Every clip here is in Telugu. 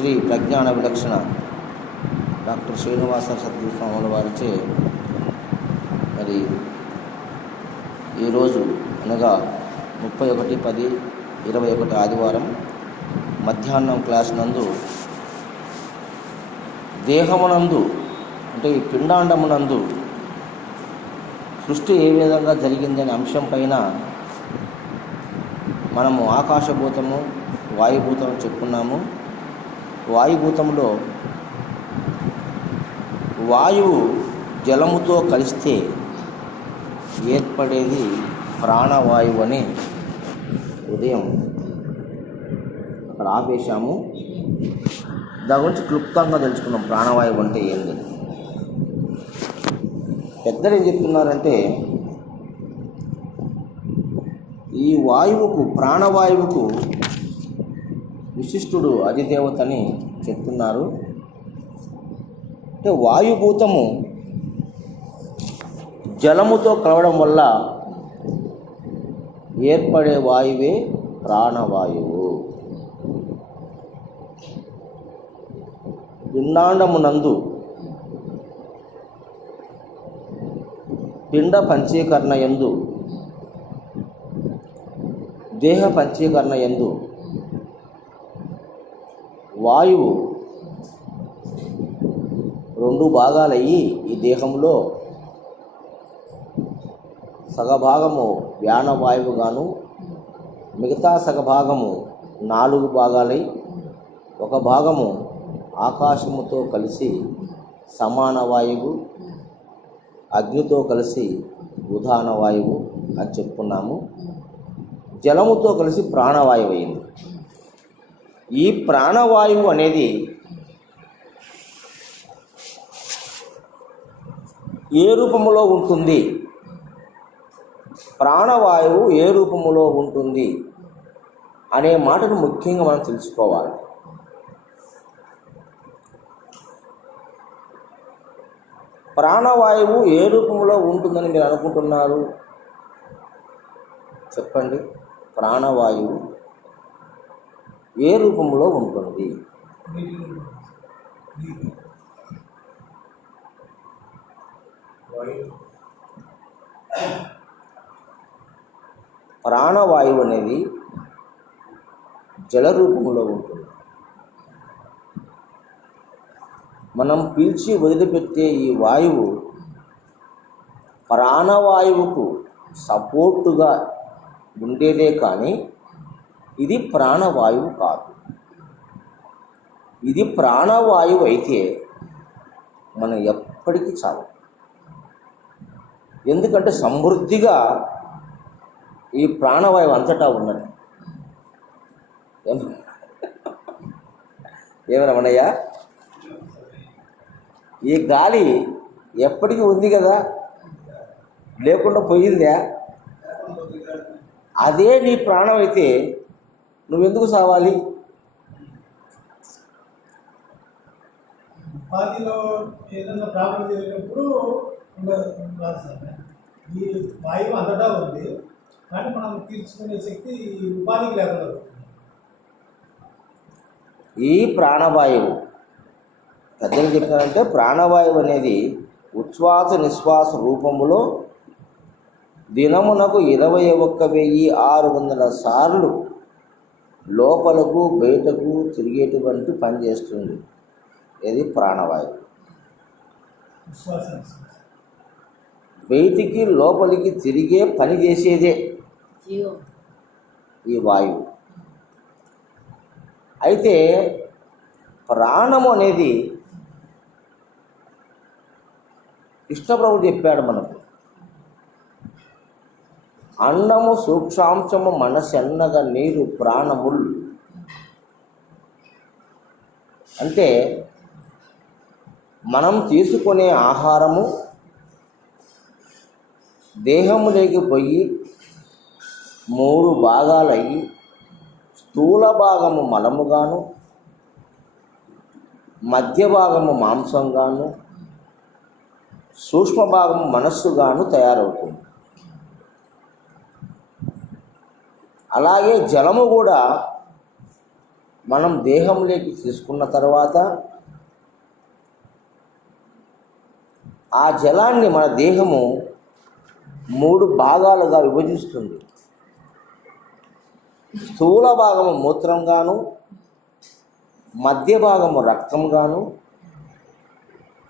శ్రీ ప్రజ్ఞాన విలక్షణ డాక్టర్ శ్రీనివాస సద్గురు స్వాముల వారిచే మరి ఈరోజు అనగా 31/10/21 ఆదివారం మధ్యాహ్నం క్లాస్ నందు దేహమునందు అంటే ఈ పిండాండమునందు సృష్టి ఏ విధంగా జరిగిందనే అంశం పైన మనము ఆకాశభూతము వాయుభూతం చెప్పుకున్నాము. వాయుభూతంలో వాయువు జలముతో కలిస్తే ఏర్పడేది ప్రాణవాయువు అని ఉదయం అక్కడ ఆపేశాము. దాని గురించి క్లుప్తంగా తెలుసుకున్నాం. ప్రాణవాయువు అంటే ఏంది? పెద్దలు ఏం చెప్తున్నారంటే ఈ వాయువుకు ప్రాణవాయువుకు విశిష్టుడు అధిదేవతని చెప్తున్నారు. అంటే వాయుభూతము జలముతో కలవడం వల్ల ఏర్పడే వాయువే ప్రాణవాయువు. పిండాండమునందు పిండ పంచీకరణ యందు దేహ పంచీకరణ యందు వాయువు 2 భాగాలయ్యి ఈ దేహంలో సగభాగము వ్యానవాయువుగాను మిగతా సగభాగము 4 భాగాలై ఒక భాగము ఆకాశముతో కలిసి సమాన వాయువు, అగ్నితో కలిసి ఉదాన వాయువు అని చెప్పుకున్నాము. జలముతో కలిసి ప్రాణవాయువు అయింది. ఈ ప్రాణవాయువు అనేది ఏ రూపములో ఉంటుంది, ప్రాణవాయువు ఏ రూపములో ఉంటుంది అనే మాటను ముఖ్యంగా మనం తెలుసుకోవాలి. ప్రాణవాయువు ఏ రూపంలో ఉంటుందని మీరు అనుకుంటున్నారు? చెప్పండి. ప్రాణవాయువు ఏ రూపంలో ఉంటుంది? ప్రాణవాయువు అనేది జల రూపంలో ఉంటుంది. మనం పీల్చి వదిలిపెట్టే ఈ వాయువు ప్రాణవాయువుకు సపోర్టుగా ఉండేదే కానీ ఇది ప్రాణవాయువు కాదు. ఇది ప్రాణవాయువు అయితే మనం ఎప్పటికీ చాలు. ఎందుకంటే సమృద్ధిగా ఈ ప్రాణవాయువు అంతటా ఉన్నది. ఏమరమణయ్య, ఈ గాలి ఎప్పటికీ ఉంది కదా, లేకుండా పోయిందా? అదే నీ ప్రాణం అయితే నువ్వెందుకు సావాలి? ఉపాధిలో ఏదైనా ప్రాబ్లం జరిగినప్పుడు ఉండదు సార్. ఈ వాయువు అంతటా ఉంది కానీ మనం తీర్చుకునే శక్తి ఉపాధికి లేకుండా. ఈ ప్రాణవాయువు పెద్దలు చెప్పారంటే ప్రాణవాయువు అనేది ఉచ్ఛ్వాస నిశ్వాస రూపములో దినమునకు 21,600 సార్లు లోపలకు బయటకు తిరిగేటువంటి పని చేస్తుంది. ఇది ప్రాణవాయువు. బయటికి లోపలికి తిరిగే పని చేసేదే ఈ వాయువు. అయితే ప్రాణము అనేది కృష్ణప్రభు చెప్పాడు మనకు. అన్నము సూక్ష్మాంశము మనసెన్నగా నీరు ప్రాణముల్. అంటే మనం తీసుకునే ఆహారము దేహములోకి పోయి 3 భాగాలయ్యి స్థూల భాగము మలముగాను, మధ్య భాగము మాంసంగాను, సూక్ష్మ భాగము మనస్సుగాను తయారవుతుంది. అలాగే జలము కూడా మనం దేహంలోకి తీసుకున్న తర్వాత ఆ జలాన్ని మన దేహము 3 భాగాలుగా విభజిస్తుంది. స్థూల భాగము మూత్రంగాను, మధ్య భాగము రక్తంగాను,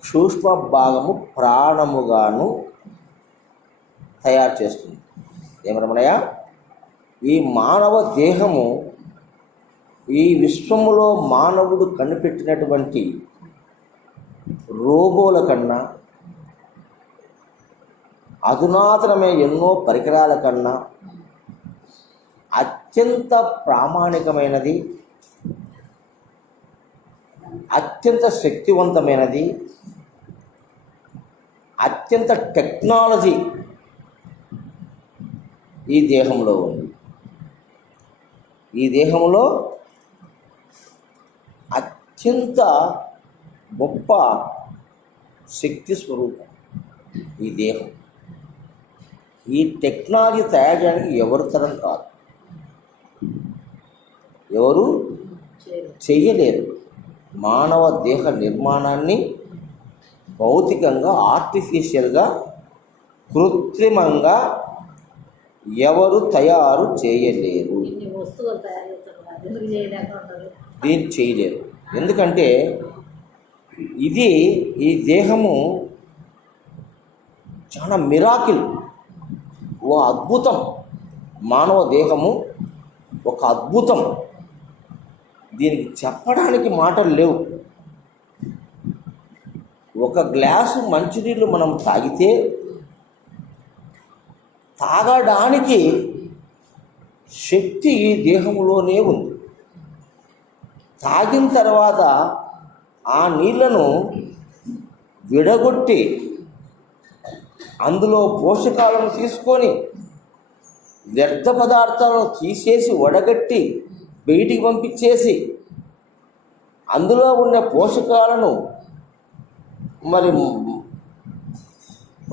సూక్ష్మ భాగము ప్రాణముగాను తయారు చేస్తుంది. ఏమరమణయ్య, ఈ మానవ దేహము ఈ విశ్వములో మానవుడు కనిపెట్టినటువంటి రోబోల కన్నా, అధునాతనమైన ఎన్నో పరికరాల కన్నా అత్యంత ప్రామాణికమైనది, అత్యంత శక్తివంతమైనది, అత్యంత టెక్నాలజీ ఈ దేహంలో ఉంది. ఈ దేహంలో అత్యంత గొప్ప శక్తి స్వరూపం ఈ దేహం. ఈ టెక్నాలజీ తయారు చేయడానికి ఎవరి తరం కాదు, ఎవరు చెయ్యలేరు. మానవ దేహ నిర్మాణాన్ని భౌతికంగా, ఆర్టిఫిషియల్గా, కృత్రిమంగా ఎవరు తయారు చేయలేరు. దీన్ని చేయలేరు. ఎందుకంటే ఇది ఈ దేహము చాలా మిరాకిల్, ఓ అద్భుతం. మానవ దేహము ఒక అద్భుతం. దీనికి చెప్పడానికి మాటలు లేవు. ఒక గ్లాసు మంచినీళ్ళు మనం తాగితే తాగడానికి శక్తి ఈ దేహంలోనే ఉంది. తాగిన తర్వాత ఆ నీళ్లను విడగొట్టి అందులో పోషకాలను తీసుకొని వ్యర్థ పదార్థాలను తీసేసి వడగట్టి బయటికి పంపించేసి అందులో ఉన్న పోషకాలను మరి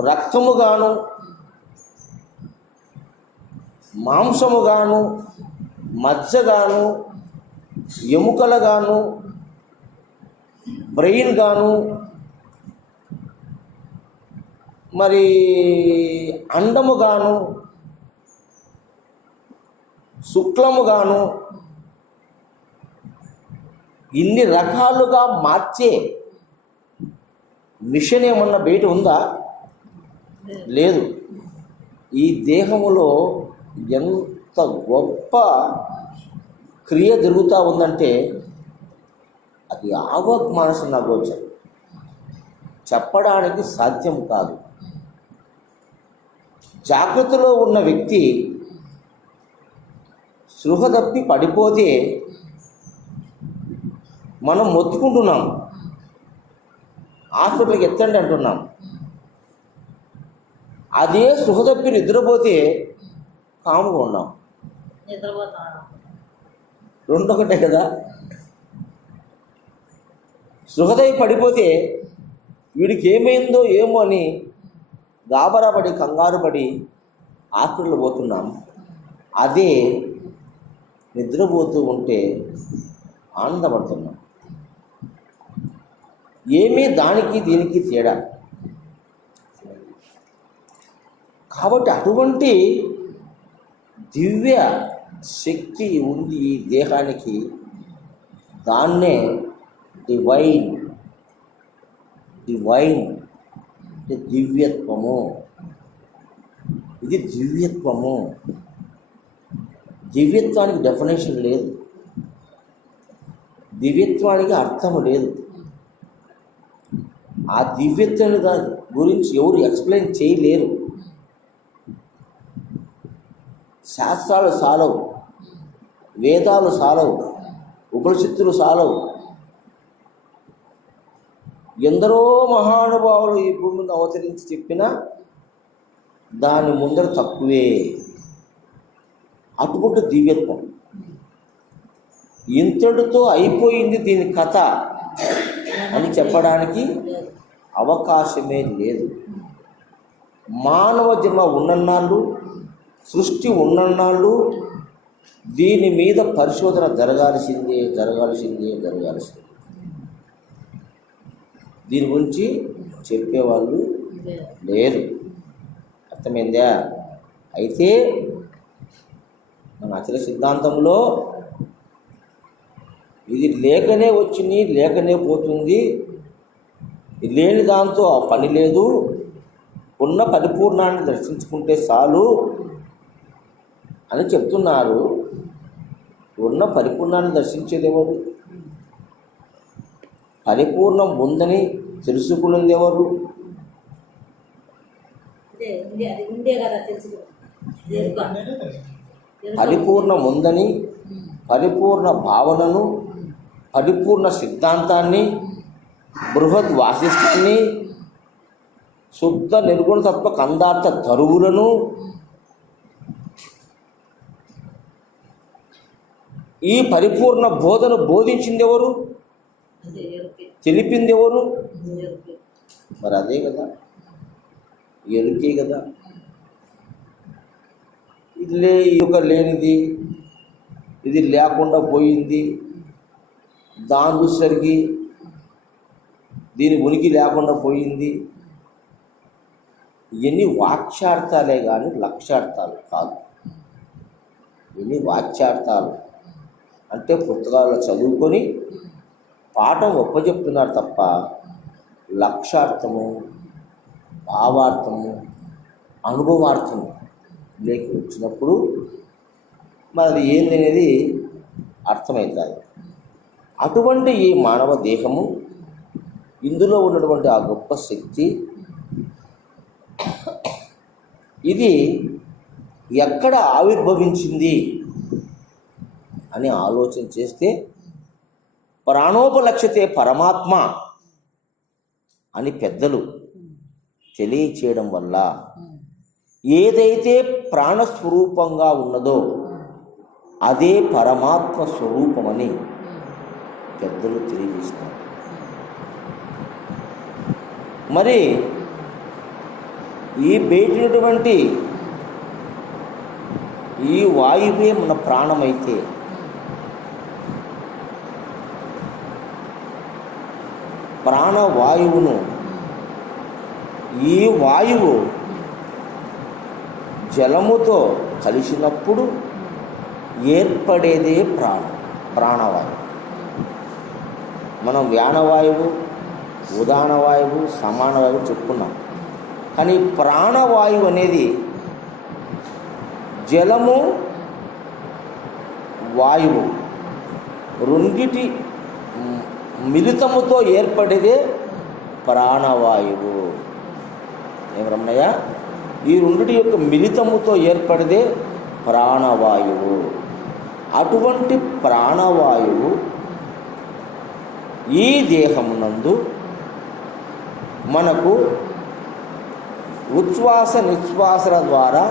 రక్తముగాను, మాంసముగాను, మజ్జగాను, ఎముకలుగాను, బ్రెయిన్ గాను, మరి అండముగాను, శుక్లముగాను, ఇన్ని రకాలుగా మార్చే మిషన్ ఏమన్నా బయట ఉందా? లేదు. ఈ దేహములో ఎంత గొప్ప క్రియ జరుగుతూ ఉందంటే అది ఆవత్ మనసు నగోచరం, చెప్పడానికి సాధ్యం కాదు. జాగ్రత్తలో ఉన్న వ్యక్తి స్పృహ తప్పి పడిపోతే మనం మొత్తుకుంటున్నాం, హాస్పిటల్కి ఎత్తండి అంటున్నాం. అదే స్పృహ తప్పి నిద్రపోతే కాముగా ఉన్నాం. రెండొకటే కదా. స్పృహదై పడిపోతే వీడికి ఏమైందో ఏమో అని గాబరా పడి, కంగారు పడి హాస్పిటల్ పోతున్నాం. అదే నిద్రపోతూ ఉంటే ఆనందపడుతున్నాం. ఏమీ దానికి దీనికి తేడా. కాబట్టి అటువంటి దివ్య శక్తి ఉంది ఈ దేహానికి. దాన్నే డివైన్ అంటే దివ్యత్వము. ఇది దివ్యత్వము. దివ్యత్వానికి డెఫినేషన్ లేదు, దివ్యత్వానికి అర్థము లేదు. ఆ దివ్యత్వం గురించి ఎవరు ఎక్స్ప్లెయిన్ చేయలేరు. శాస్త్రాలు సాలవు, వేదాలు సాలవు, ఉపనిషత్తులు సాలవు. ఎందరో మహానుభావులు ఈ భూమి మీద అవతరించి చెప్పినా దాని ముందర తక్కువే. అటువంటి దివ్యత్వం ఇంతటితో అయిపోయింది దీని కథ అని చెప్పడానికి అవకాశమే లేదు. మానవ జన్మ ఉన్నన్నాళ్ళు, సృష్టి ఉన్నన్నాళ్ళు దీని మీద పరిశోధన జరగాల్సిందే. దీని గురించి చెప్పేవాళ్ళు లేరు. అర్థమైందా? అయితే మన అచల సిద్ధాంతంలో ఇది లేకనే వచ్చింది, లేకనే పోతుంది, లేని దాంతో ఆ పని లేదు, ఉన్న పరిపూర్ణాన్ని దర్శించుకుంటే చాలు అని చెప్తున్నారు. ఉన్న పరిపూర్ణాన్ని దర్శించేది ఎవరు? పరిపూర్ణం ఉందని తెలుసుకున్నది ఎవరు? పరిపూర్ణం ఉందని, పరిపూర్ణ భావనను, పరిపూర్ణ సిద్ధాంతాన్ని, బృహద్ వాసిష్ఠాన్ని, శుద్ధ నిర్గుణ తత్వ కందార్థ ధరువులను, ఈ పరిపూర్ణ బోధను బోధించింది ఎవరు? తెలిపింది ఎవరు? మరి అదే కదా, ఎరుకే కదా. ఇది లేనిది, ఇది లేకుండా పోయింది, దాని చూసరికి దీని ఉనికి లేకుండా పోయింది. ఇవన్నీ వాక్యార్థాలే కానీ లక్ష్యార్థాలు కాదు. ఇవన్నీ వాక్యార్థాలు అంటే పుస్తకాల్లో చదువుకొని పాఠం ఒప్పచెప్తున్నారు తప్ప లక్ష్యార్థము, భావార్థము, అనుభవార్థము లేక వచ్చినప్పుడు మరి అది ఏంది అనేది అర్థమవుతుంది. అటువంటి ఈ మానవ దేహము, ఇందులో ఉన్నటువంటి ఆ గొప్ప శక్తి, ఇది ఎక్కడ ఆవిర్భవించింది అని ఆలోచన చేస్తే ప్రాణోపలక్ష్యతే పరమాత్మ అని పెద్దలు తెలియచేయడం వల్ల ఏదైతే ప్రాణస్వరూపంగా ఉన్నదో అదే పరమాత్మ స్వరూపమని పెద్దలు తెలియజేస్తున్నారు. మరి ఈ బయటినటువంటి ఈ వాయువే మన ప్రాణమైతే ప్రాణవాయువును, ఈ వాయువు జలముతో కలిసినప్పుడు ఏర్పడేదే ప్రాణవాయువు. మనం వ్యానవాయువు, ఉదానవాయువు, సమానవాయువు చెప్పుకున్నాం. కానీ ప్రాణవాయువు అనేది జలము, వాయువు రెండిటి మిళితముతో ఏర్పడేదే ప్రాణవాయువు. ఏం రమణయ్య? ఈ రెండిటి యొక్క మిళితముతో ఏర్పడేదే ప్రాణవాయువు. అటువంటి ప్రాణవాయువు ఈ దేహమునందు మనకు ఉచ్ఛ్వాస నిశ్వాసల ద్వారా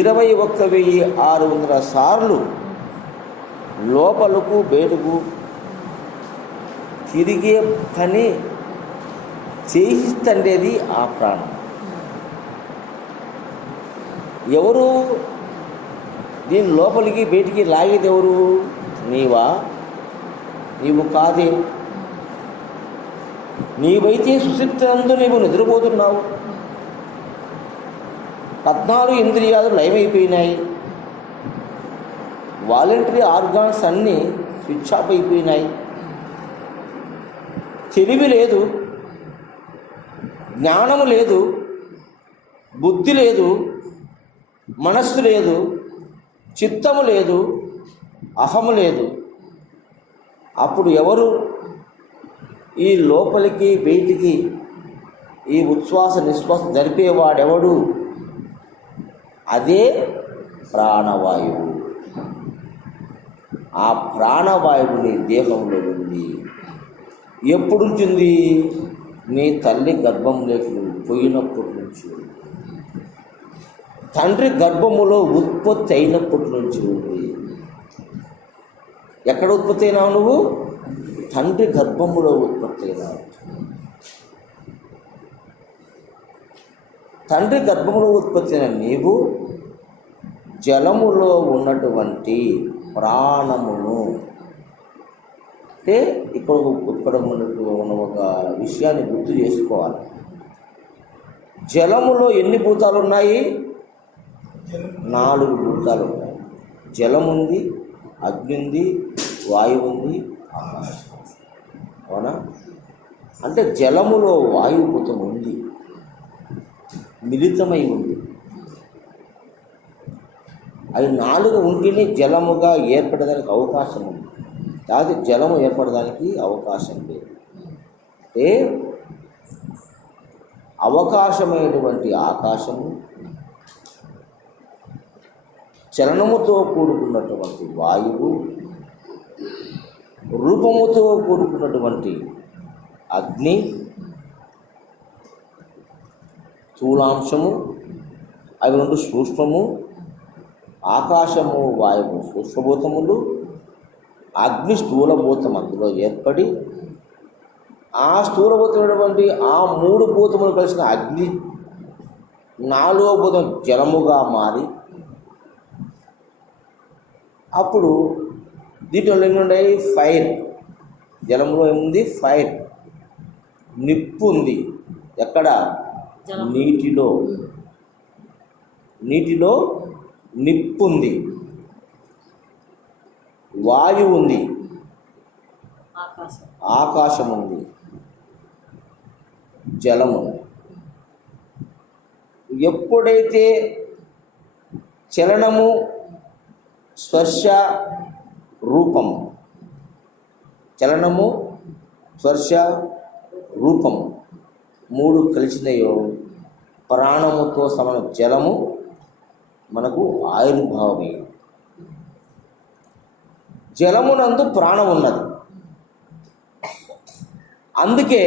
21,600 సార్లు లోపలకు బయటకు తిరిగే పని చేయిస్తుండేది ఆ ప్రాణం. ఎవరు దీని లోపలికి బయటికి లాగేది ఎవరు? నీవా? నీవు కాదే. నీవైతే సుషుప్తినందు నీవు నిద్రపోతున్నావు. 14 ఇంద్రియాలు లయమైపోయినాయి. వాలంటరీ ఆర్గాన్స్ అన్నీ స్విచ్ ఆఫ్ అయిపోయినాయి. తెలివి లేదు, జ్ఞానము లేదు, బుద్ధి లేదు, మనస్సు లేదు, చిత్తము లేదు, అహము లేదు. అప్పుడు ఎవరు ఈ లోపలికి బయటికి ఈ ఉచ్ఛ్వాస నిశ్వాస జరిపేవాడెవడు? అదే ప్రాణవాయువు. ఆ ప్రాణవాయువు నీ దేహంలో ఉంది. ఎప్పుడు ఉంటుంది? నీ తల్లి గర్భంలోకి పోయినప్పటి నుంచి, తండ్రి గర్భములో ఉత్పత్తి అయినప్పటి నుంచి ఉంది. ఎక్కడ ఉత్పత్తి అయినావు నువ్వు? తండ్రి గర్భములో ఉత్పత్తి అయినావు. తండ్రి గర్భములో ఉత్పత్తి అయిన నీవు జలములో ఉన్నటువంటి ప్రాణమును, అంటే ఇక్కడ ఉన్న ఒక విషయాన్ని గుర్తు చేసుకోవాలి. జలములో ఎన్ని భూతాలు ఉన్నాయి? 4 భూతాలు ఉన్నాయి. జలం ఉంది, అగ్ని ఉంది, వాయువు ఉంది, ఆకాశం. అవునా? అంటే జలములో వాయుభూతం ఉంది, మిళితమై ఉంది. అవి 4 ఉంటేనే జలముగా ఏర్పడడానికి అవకాశం ఉంది. లేకపోతే జలము ఏర్పడడానికి అవకాశం లేదు. అంటే అవకాశమైనటువంటి ఆకాశము, చలనముతో కూడుకున్నటువంటి వాయువు, రూపముతో కూడుకున్నటువంటి అగ్ని, స్థూలాంశము, అవి 2 సూక్ష్మము, ఆకాశము వాయువు సూక్ష్మభూతములు, అగ్ని స్థూలభూతం అందులో ఏర్పడి, ఆ స్థూలభూతమైనటువంటి ఆ 3 భూతములు కలిసిన అగ్ని 4వ భూతం జలముగా మారి, అప్పుడు దీంట్లో ఎన్ని ఉన్నాయి? ఫైర్. జలంలో ఏముంది? ఫైర్, నిప్పు ఉంది. ఎక్కడ? నీటిలో. నీటిలో నిప్పు ఉంది, వాయువు ఉంది, ఆకాశం ఉంది, జలము. ఎప్పుడైతే చలనము, స్పర్శ, రూపము, చలనము, స్పర్శ, రూపము 3 కలిసినాయో ప్రాణముతో సమాన జలము మనకు ఆవిర్భావమైంది. జలమునందు ప్రాణం ఉన్నది. అందుకే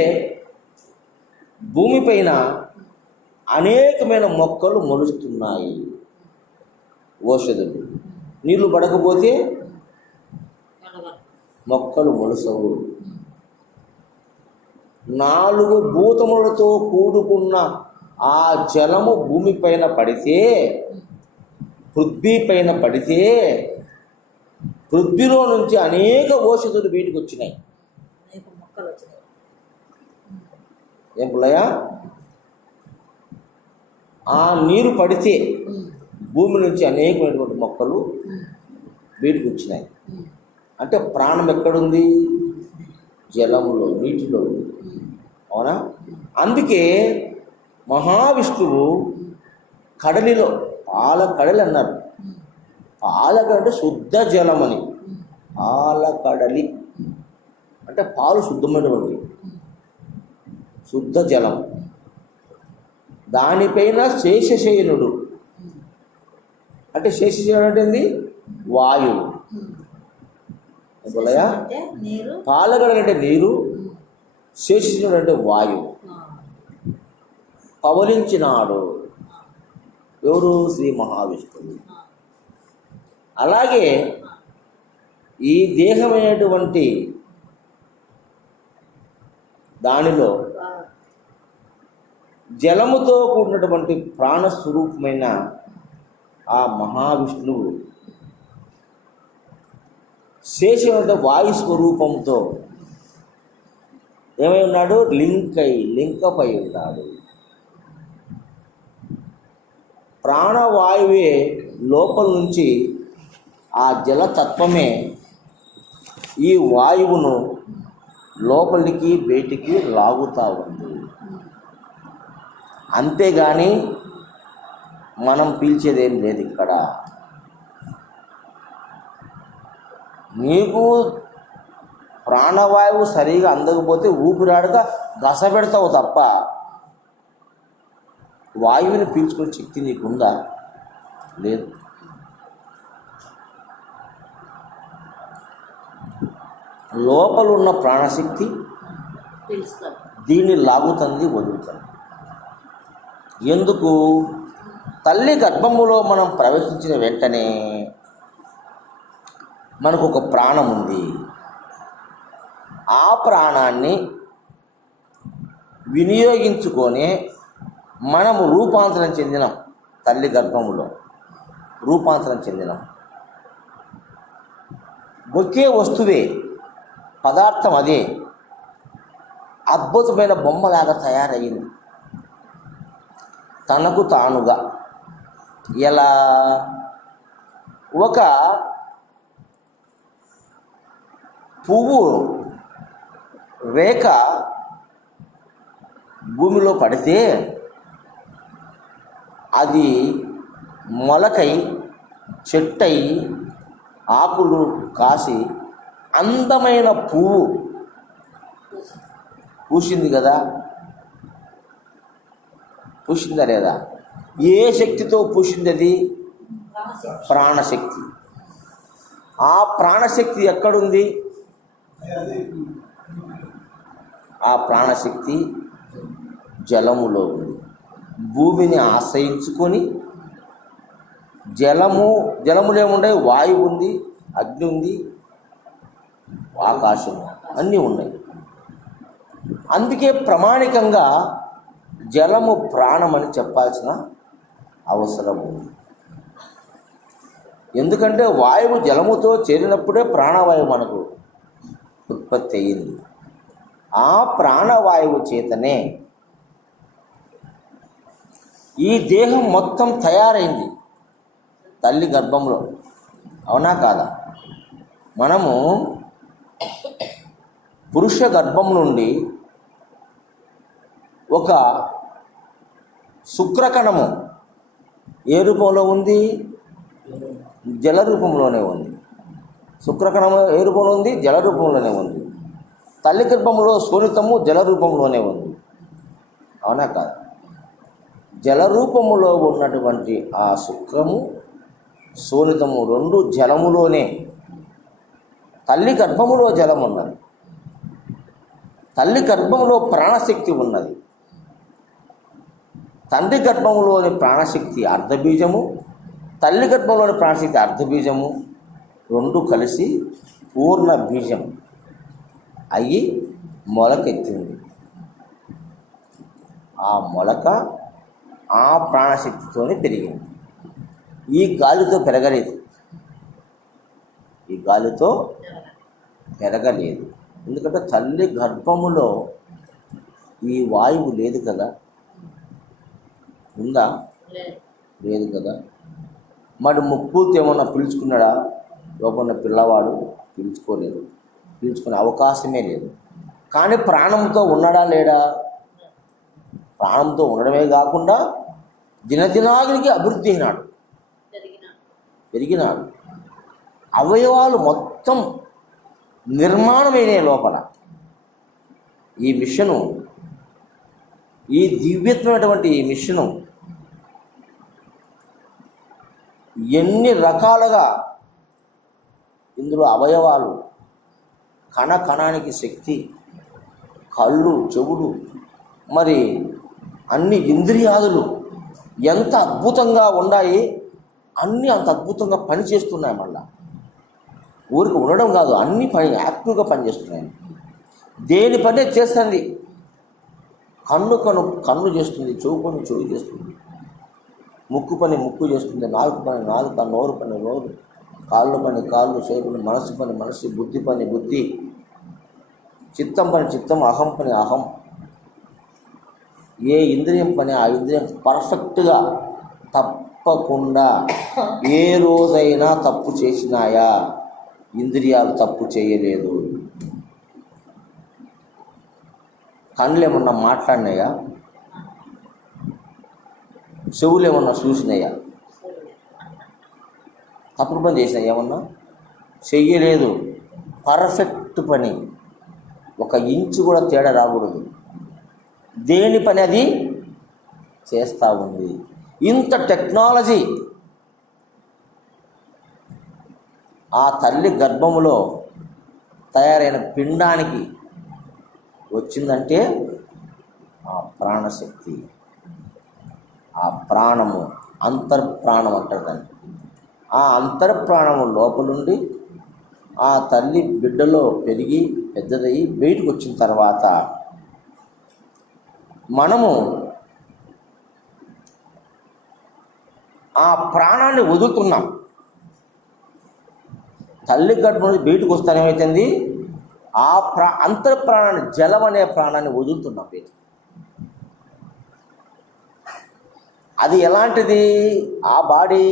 భూమిపైన అనేకమైన మొక్కలు మొలుస్తున్నాయి. ఓషధులు. నీళ్లు పడకపోతే మొక్కలు మొలుసవు. 4 భూతములతో కూడుకున్న ఆ జలము భూమిపైన పడితే, పృథ్వీ పైన పడితే, పృథ్వీలో నుంచి అనేక ఓషధులు బయటకు వచ్చినాయి. ఏం పుల్లయ్య? ఆ నీరు పడితే భూమి నుంచి అనేకమైనటువంటి మొక్కలు బయటకు వచ్చినాయి. అంటే ప్రాణం ఎక్కడుంది? జలములో, నీటిలో. అవునా? అందుకే మహావిష్ణువు కడలిలో, పాలకడలి అన్నారు. పాలకడలి అంటే శుద్ధ జలం అని. పాలకడలి అంటే పాలు శుద్ధమైనటువంటి శుద్ధ జలం. దానిపైన శేషశయనుడు. అంటే శేషశయనుడు అంటే ఏంది? వాయువు. పాలగడలు అంటే నీరు, శేషశయనుడు అంటే వాయువు. పవలించినాడు ఎవరు? శ్రీ మహావిష్ణువు. అలాగే ఈ దేహమైనటువంటి దానిలో జలముతో కూడినటువంటి ప్రాణస్వరూపమైన ఆ మహావిష్ణువు శేషమైన వాయు స్వరూపంతో ఏమై ఉన్నాడు? లింకపై ఉన్నాడు. ప్రాణవాయువే లోపల నుంచి ఆ జలతత్వమే ఈ వాయువును లోపలికి బయటికి లాగుతూ ఉంది. అంతేగాని మనం పీల్చేదేం లేదు ఇక్కడ. నీకు ప్రాణవాయువు సరిగా అందకపోతే ఊపిరాడక గస పెడతావు తప్ప వాయువుని పీల్చుకునే శక్తి నీకుందా? లేదు. లోపల ఉన్న ప్రాణశక్తి దీన్ని లాగుతుంది, వదులుతుంది. ఎందుకు? తల్లి గర్భములో మనం ప్రవేశించిన వెంటనే మనకు ఒక ప్రాణం ఉంది. ఆ ప్రాణాన్ని వినియోగించుకొని మనము రూపాంతరం చెందినాం తల్లి గర్భములో. రూపాంతరం చెందిన ఒకే వస్తువే, పదార్థం అదే, అద్భుతమైన బొమ్మలాగా తయారయ్యింది తనకు తానుగా. ఎలా? ఒక పువ్వు రేఖ భూమిలో పడితే అది మొలకై చెట్టై ఆకులు కాసి అందమైన పువ్వు పూసింది కదా. పూసిందా లేదా? ఏ శక్తితో పూసింది అది? ప్రాణశక్తి. ఆ ప్రాణశక్తి ఎక్కడుంది? ఆ ప్రాణశక్తి జలములో ఉంది. భూమిని ఆశ్రయించుకొని జలములు ఏమున్నాయి? వాయువు ఉంది, అగ్ని ఉంది, ఆకాశం, అన్నీ ఉన్నాయి. అందుకే ప్రామాణికంగా జలము ప్రాణమని చెప్పాల్సిన అవసరం ఉంది. ఎందుకంటే వాయువు జలముతో చేరినప్పుడే ప్రాణవాయువు మనకు ఉత్పత్తి అయ్యింది. ఆ ప్రాణవాయువు చేతనే ఈ దేహం మొత్తం తయారైంది తల్లి గర్భంలో. అవునా కాదా? మనము పురుష గర్భం నుండి ఒక శుక్రకణము ఏ రూపంలో ఉంది? జల రూపంలోనే ఉంది. శుక్రకణము ఏ రూపంలో ఉంది? జల రూపంలోనే ఉంది. తల్లి గర్భంలో శోణితము జల రూపంలోనే ఉంది. అవునా కాదా? జల రూపములో ఉన్నటువంటి ఆ శుక్రము శోణితము రెండు జలములోనే. తల్లి గర్భములో జలం ఉన్నది, తల్లి గర్భంలో ప్రాణశక్తి ఉన్నది. తండ్రి గర్భంలోని ప్రాణశక్తి అర్ధబీజము, తల్లి గర్భంలోని ప్రాణశక్తి అర్ధబీజము రెండు కలిసి పూర్ణ బీజం అయ్యి మొలకెత్తింది. ఆ మొలక ఆ ప్రాణశక్తితోనే పెరిగింది. ఈ గాలితో పెరగలేదు, ఈ గాలితో పెరగలేదు. ఎందుకంటే తల్లి గర్భములో ఈ వాయువు లేదు కదా. ఉందా? లేదు కదా. మరి ముక్కుతో ఏమన్నా పీల్చుకున్నాడా? లోపల పిల్లవాడు పీల్చుకోలేదు, పీల్చుకునే అవకాశమే లేదు. కానీ ప్రాణంతో ఉన్నాడా లేడా? ప్రాణంతో ఉండడమే కాకుండా దినదినానికి అభివృద్ధి అయినాడు, పెరిగినాడు. అవయవాలు మొత్తం నిర్మాణమైన లోపల ఈ మిషను, ఈ దివ్యత్వమైనటువంటి ఈ మిషను ఎన్ని రకాలుగా ఇందులో అవయవాలు, కణ కణానికి శక్తి, కళ్ళు, చెవులు, మరి అన్ని ఇంద్రియాదులు ఎంత అద్భుతంగా ఉన్నాయి. అన్నీ అంత అద్భుతంగా పనిచేస్తున్నాయి. మళ్ళా ఊరికి ఉండడం కాదు, అన్ని పని యాక్టివ్గా పనిచేస్తున్నాయి. దేని పనే చేస్తుంది. కన్ను చేస్తుంది, చెవు చేస్తుంది, ముక్కు పని ముక్కు చేస్తుంది, నాలుగు పని నాలుక, నోరు పని నోరు, కాళ్ళు పని కాళ్ళు, చేతులు, మనసు పని మనసు, బుద్ధి పని బుద్ధి, చిత్తం పని చిత్తం, అహం పని అహం. ఏ ఇంద్రియం పని ఆ ఇంద్రియం పర్ఫెక్ట్గా తప్పకుండా. ఏ రోజైనా తప్పు చేసినాయా? ఇంద్రియాలు తప్పు చేయలేదు. కళ్ళు ఏమన్నా మాట్లాడినాయా? చెవులు ఏమన్నా చూసినాయా? తప్పుడు పని చేసినా ఏమన్నా? చెయ్యలేదు. పర్ఫెక్ట్ పని, ఒక ఇంచు కూడా తేడా రాకూడదు. దేని పని అది చేస్తూ ఉంది. ఇంత టెక్నాలజీ ఆ తల్లి గర్భములో తయారైన పిండానికి వచ్చిందంటే ఆ ప్రాణశక్తి, ఆ ప్రాణము, అంతర్ప్రాణం అంటారు దాన్ని. ఆ అంతర్ప్రాణము లోపలుండి ఆ తల్లి బిడ్డలో పెరిగి పెద్దదయ్యి బయటకు వచ్చిన తర్వాత మనము ఆ ప్రాణాన్ని వదులుతున్నాం. తల్లి గర్భం నుంచి బయటకు వస్తాను ఏమైతుంది, ఆ అంతర్ప్రాణాన్ని, జలం అనే ప్రాణాన్ని వదులుతున్నాం బయట. అది ఎలాంటిది? ఆ బాడీ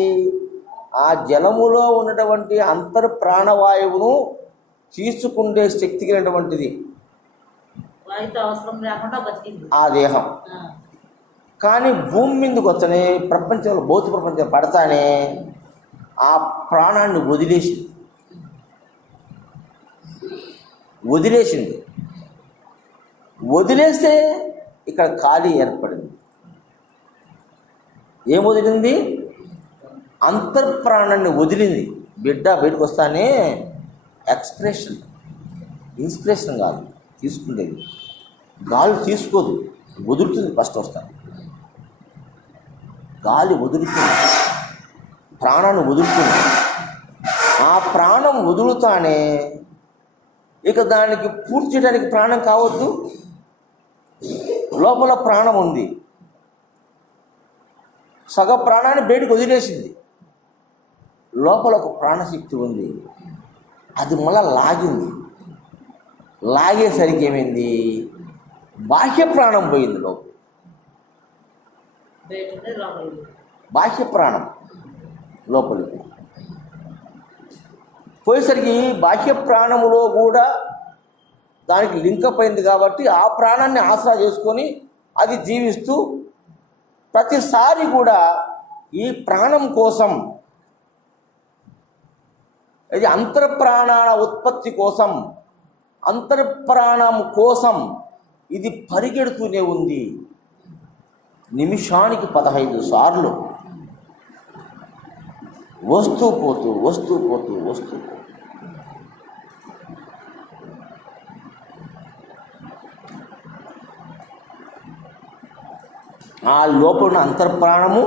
ఆ జలములో ఉన్నటువంటి అంతర్ప్రాణవాయువును తీసుకుండే శక్తి కలిగినటువంటిది ఆ దేహం. కానీ భూమి మీదకి వచ్చనే ప్రపంచంలో, భౌతిక ప్రపంచం పడతానే ఆ ప్రాణాన్ని వదిలేస్తే ఇక్కడ ఖాళీ ఏర్పడింది. ఏం వదిలింది? అంతర్ప్రాణాన్ని వదిలింది. బిడ్డ బయటకు వస్తానే ఇన్స్పిరేషన్ కాదు తీసుకునేది. గాలి తీసుకోదు, వదులుతుంది. ఫస్ట్ వస్తాను గాలి వదులుతుంది, ప్రాణాన్ని వదులుతుంది. ఆ ప్రాణం వదులుతానే ఇక దానికి పూర్తి చేయడానికి ప్రాణం కావద్దు. లోపల ప్రాణం ఉంది, సగ ప్రాణాన్ని బయటకు వదిలేసింది. లోపల ఒక ప్రాణశక్తి ఉంది, అది మళ్ళా లాగేసరికి ఏమైంది? బాహ్య ప్రాణం పోయింది లోపల. బాహ్య ప్రాణం లోపలికి పోయేసరికి బాహ్య ప్రాణములో కూడా దానికి లింకప్ అయింది కాబట్టి ఆ ప్రాణాన్ని ఆసరా చేసుకొని అది జీవిస్తూ ప్రతిసారి కూడా ఈ ప్రాణం కోసం, ఇది అంతర్ప్రాణాల ఉత్పత్తి కోసం, అంతర్ప్రాణం కోసం ఇది పరిగెడుతూనే ఉంది. నిమిషానికి 15 సార్లు వస్తూ పోతూ. ఆ లోపల ఉన్న అంతర్ప్రాణము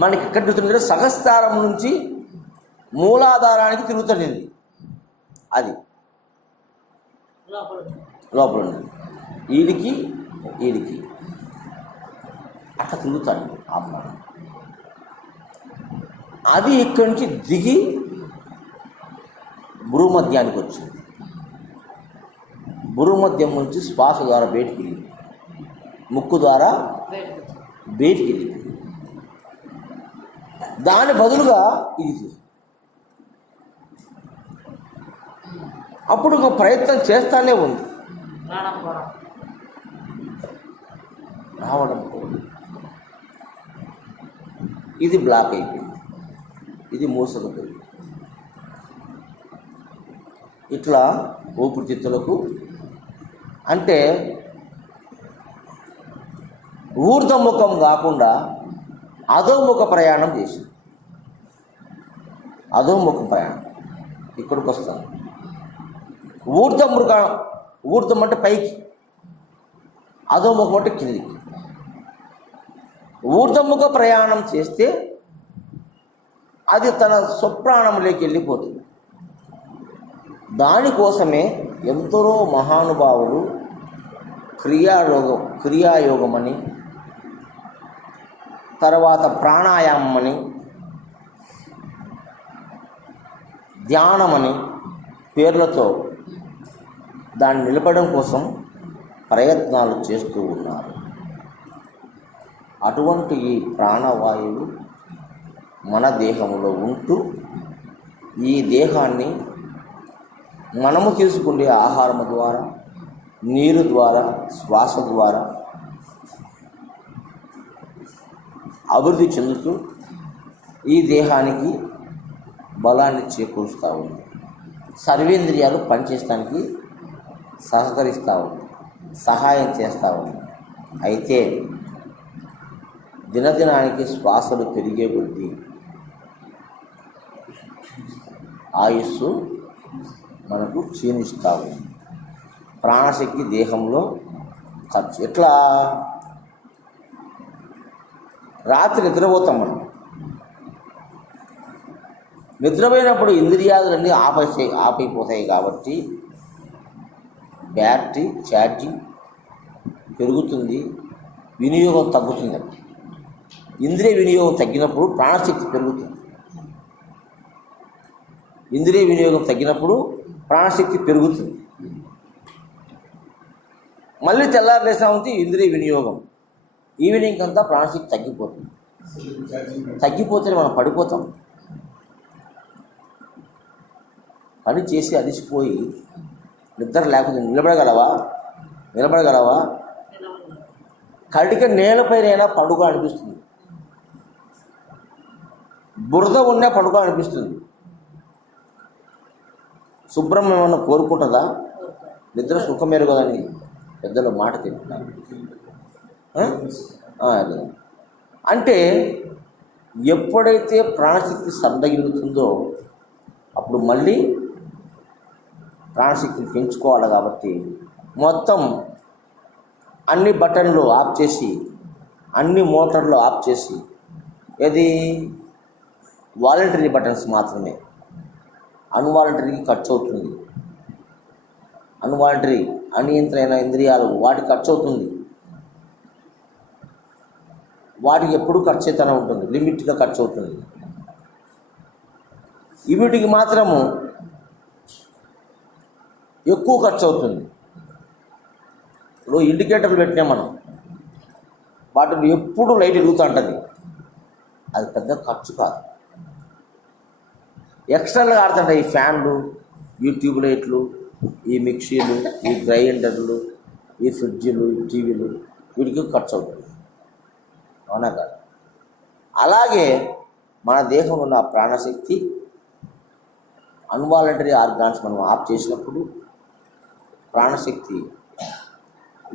మనకి ఎక్కడ తిరుగుతుందంటే సహస్రారం నుంచి మూలాధారానికి తిరుగుతుంది. అది లోపల ఉంది. ఈడికి అట్లా తిరుగుతాడు ఆ ప్రాణం. అది ఇక్కడి నుంచి దిగి భూమధ్యానికి వచ్చింది. భూమధ్యం నుంచి శ్వాస ద్వారా బయటికి వెళ్ళింది, ముక్కు ద్వారా బయటికి వెళ్ళింది. దాని బదులుగా ఇది చూస్తుంది. అప్పుడు ఒక ప్రయత్నం చేస్తానే ఉంది, రావడం ఇది బ్లాక్ అయిపోయింది, ఇది మూసకపోయింది. ఇట్లా ఊపిరితిత్తులకు అంటే ఊర్ధముఖం కాకుండా అధోముఖ ప్రయాణం చేసింది. అధోముఖ ప్రయాణం ఇక్కడికి వస్తాను. ఊర్ధం అంటే పైకి, అధోముఖం అంటే కిందికి. ఊర్ధముఖ ప్రయాణం చేస్తే అది తన స్వప్రాణంలోకి వెళ్ళిపోతుంది. దానికోసమే ఎందరో మహానుభావులు క్రియాయోగం అని, తర్వాత ప్రాణాయామం అని, ధ్యానమని పేర్లతో దాన్ని నిలపడం కోసం ప్రయత్నాలు చేస్తూ ఉన్నారు. అటువంటి ఈ ప్రాణవాయువు మన దేహంలో ఉంటూ ఈ దేహాన్ని మనము తీసుకునే ఆహారం ద్వారా, నీరు ద్వారా, శ్వాస ద్వారా అభివృద్ధి చెందుతూ ఈ దేహానికి బలాన్ని చేకూరుస్తూ ఉంది. సర్వేంద్రియాలు పనిచేయడానికి సహకరిస్తూ ఉంది, సహాయం చేస్తూ ఉంది. అయితే దినదినానికి శ్వాసలు పెరిగే కొద్దీ ఆయుస్సు మనకు క్షీణిస్తూ ఉంది. ప్రాణశక్తి దేహంలో ఖర్చు. ఎట్లా? రాత్రి నిద్రపోతాం మనం. నిద్రపోయినప్పుడు ఇంద్రియాలన్నీ ఆపైపోతాయి కాబట్టి బ్యాటరీ ఛార్జింగ్ పెరుగుతుంది, వినియోగం తగ్గుతుంది. ఇంద్రియ వినియోగం తగ్గినప్పుడు ప్రాణశక్తి పెరుగుతుంది. ఇంద్రియ వినియోగం తగ్గినప్పుడు ప్రాణశక్తి పెరుగుతుంది. మళ్ళీ తెల్లారి లేసామంటే ఇంద్రియ వినియోగం, ఈవినింగ్ అంతా ప్రాణశక్తి తగ్గిపోతుంది. తగ్గిపోతే మనం పడిపోతాం. పని చేసి అలిసిపోయి నిద్ర లేకపోతే నిలబడగలవా? కటిక నేలపైన పండుగ అనిపిస్తుంది. బురద ఉన్నా పండుగ అనిపిస్తుంది. శుభ్రం ఏమన్నా కోరుకుంటుందా? నిద్ర సుఖమేరు కదని పెద్దలు మాట తింటున్నారు. అంటే ఎప్పుడైతే ప్రాణశక్తి సన్నగిలుతుందో అప్పుడు మళ్ళీ ప్రాణశక్తిని పెంచుకోవాలి. కాబట్టి మొత్తం అన్ని బటన్లు ఆఫ్ చేసి, అన్ని మోటార్లు ఆఫ్ చేసి, ఇది వాలంటరీ బటన్స్ మాత్రమే, అన్వాలంటరీకి ఖర్చు అవుతుంది. అన్వాలంటరీ అనియంత్రణ ఇంద్రియాలు వాటికి ఖర్చు అవుతుంది. వాటికి ఎప్పుడూ ఖర్చు అయితేనే ఉంటుంది, లిమిట్గా ఖర్చు అవుతుంది. వీటికి మాత్రము ఎక్కువ ఖర్చు అవుతుంది. ఇప్పుడు ఇండికేటర్లు పెట్టినా మనం, వాటిని ఎప్పుడు లైట్ వెలుగుతూ ఉంటుంది. అది పెద్ద ఖర్చు కాదు. ఎక్స్టర్నల్గా ఆడుతుంటాయి ఈ ఫ్యాన్లు, ఈ ట్యూబ్ లైట్లు, ఈ మిక్సీలు, ఈ గ్రైండర్లు, ఈ ఫ్రిడ్జ్లు, ఈ టీవీలు, వీటికి ఖర్చు అవుతుంది. అవునా కాదు? అలాగే మన దేహంలో ఉన్న ప్రాణశక్తి, అన్వాలంటరీ ఆర్గాన్స్ మనం ఆఫ్ చేసినప్పుడు ప్రాణశక్తి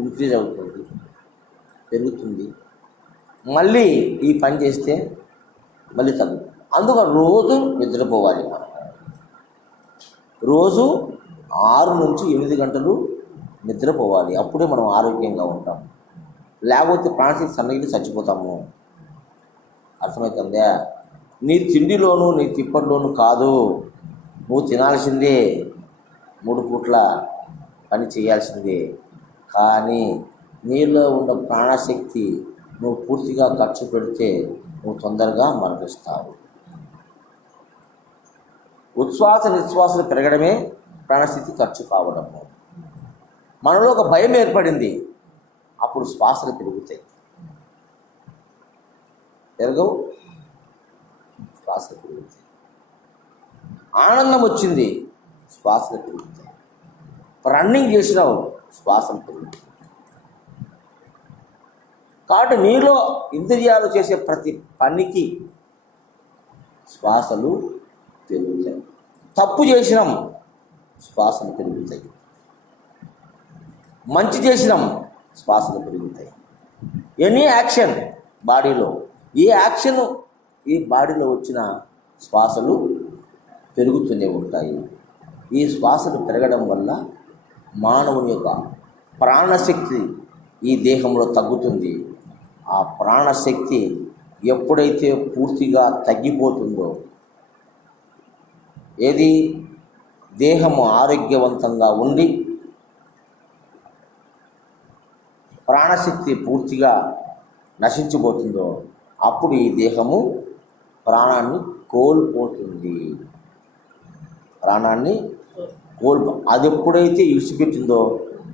ఇంక్రీజ్ అవుతుంది, పెరుగుతుంది. మళ్ళీ ఈ పని చేస్తే మళ్ళీ తగ్గుతుంది. అందుకని రోజు నిద్రపోవాలి. మనం రోజు 6 నుంచి 8 గంటలు నిద్రపోవాలి. అప్పుడే మనం ఆరోగ్యంగా ఉంటాం. లేకపోతే ప్రాణశక్తి సన్నగిలి చచ్చిపోతాము. అర్థమవుతుందా? నీ తిండిలోనూ నీ తిప్పట్లోనూ కాదు, నువ్వు తినాల్సిందే, 3 పూట్ల పని చేయాల్సిందే. కానీ నీలో ఉన్న ప్రాణశక్తి నువ్వు పూర్తిగా ఖర్చు పెడితే నువ్వు తొందరగా మరణిస్తావు. ఉచ్ఛ్వాస నిశ్వాసలు పెరగడమే ప్రాణశక్తి ఖర్చు కావడము. మనలో ఒక భయం ఏర్పడింది, అప్పుడు శ్వాసలు పెరుగుతాయి. పెరగవు, శ్వాసలు పెరుగుతాయి. ఆనందం వచ్చింది, శ్వాసలు పెరుగుతాయి. రన్నింగ్ చేసినావు, శ్వాసలు పెరుగుతాయి. కాబట్టి నీలో ఇంద్రియాలు చేసే ప్రతి పనికి శ్వాసలు పెరుగుతాయి. తప్పు చేసినాం, శ్వాసలు పెరుగుతాయి. మంచి చేసినాం, శ్వాసలు పెరుగుతాయి. ఎనీ యాక్షన్ బాడీలో, ఏ యాక్షన్ ఈ బాడీలో వచ్చిన శ్వాసలు పెరుగుతూనే ఉంటాయి. ఈ శ్వాసలు పెరగడం వల్ల మానవుని యొక్క ప్రాణశక్తి ఈ దేహంలో తగ్గుతుంది. ఆ ప్రాణశక్తి ఎప్పుడైతే పూర్తిగా తగ్గిపోతుందో, ఏది దేహము ఆరోగ్యవంతంగా ఉండి ప్రాణశక్తి పూర్తిగా నశించిపోతుందో అప్పుడు ఈ దేహము ప్రాణాన్ని కోల్పోతుంది. అది ఎప్పుడైతే ఇడిచిపెట్టిందో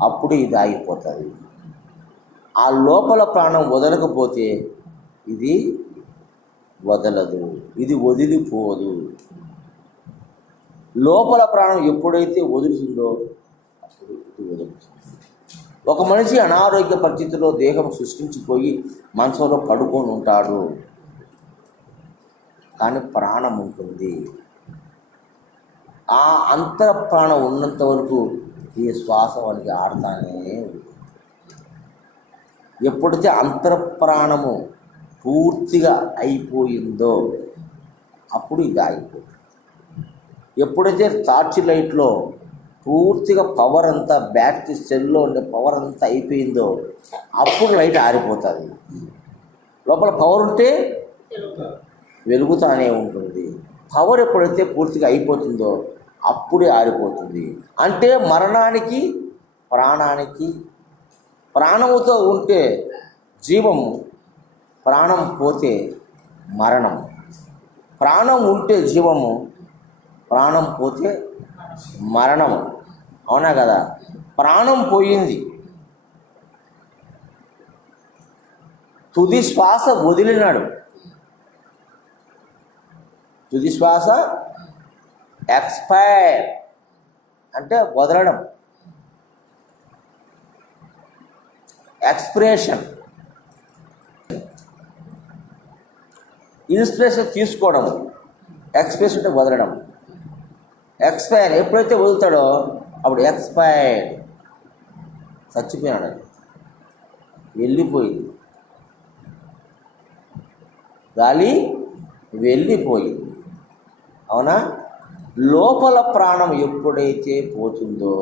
అప్పుడు ఇది ఆగిపోతుంది. ఆ లోపల ప్రాణం వదలకపోతే ఇది వదలదు, ఇది వదిలిపోదు. లోపల ప్రాణం ఎప్పుడైతే వదులుతుందో అప్పుడు ఇది వదులుతుంది. ఒక మనిషి అనారోగ్య పరిస్థితిలో దేహం సృష్టించిపోయి మనసులో పడుకొని ఉంటాడు, కానీ ప్రాణం ఉంటుంది. ఆ అంతర ప్రాణం ఉన్నంత వరకు ఈ శ్వాస వానికి ఆడతానే ఉంది. ఎప్పుడైతే అంతర ప్రాణము పూర్తిగా అయిపోయిందో అప్పుడు ఇది ఆగిపోతుంది. ఎప్పుడైతే టార్చ్ లైట్లో పూర్తిగా పవర్ అంతా, బ్యాటరీ సెల్లో ఉండే పవర్ అంతా అయిపోయిందో అప్పుడు లైట్ ఆరిపోతుంది. లోపల పవర్ ఉంటే వెలుగుతానే ఉంటుంది. పవర్ ఎప్పుడైతే పూర్తిగా అయిపోతుందో అప్పుడే ఆరిపోతుంది. అంటే మరణానికి ప్రాణానికి, ప్రాణముతో ఉంటే జీవము, ప్రాణం పోతే మరణం. ప్రాణం ఉంటే జీవము, ప్రాణం పోతే మరణము. అవునా కదా? ప్రాణం పోయింది, తుది శ్వాస వదిలినాడు. తుది శ్వాస ఎక్స్పైర్ అంటే వదలడం, ఎక్స్ప్రెషన్. ఇన్స్పిరేషన్ తీసుకోవడం, ఎక్స్ప్రెస్ అంటే వదలడం. ఎక్స్పైర్ ఎప్పుడైతే వదులుతాడో అప్పుడు ఎక్స్పైర్డ్, చచ్చిపోయాడు, వెళ్ళిపోయింది, గాలి వెళ్ళిపోయింది. అవునా? లోపల ప్రాణం ఎప్పుడైతే పోతుందో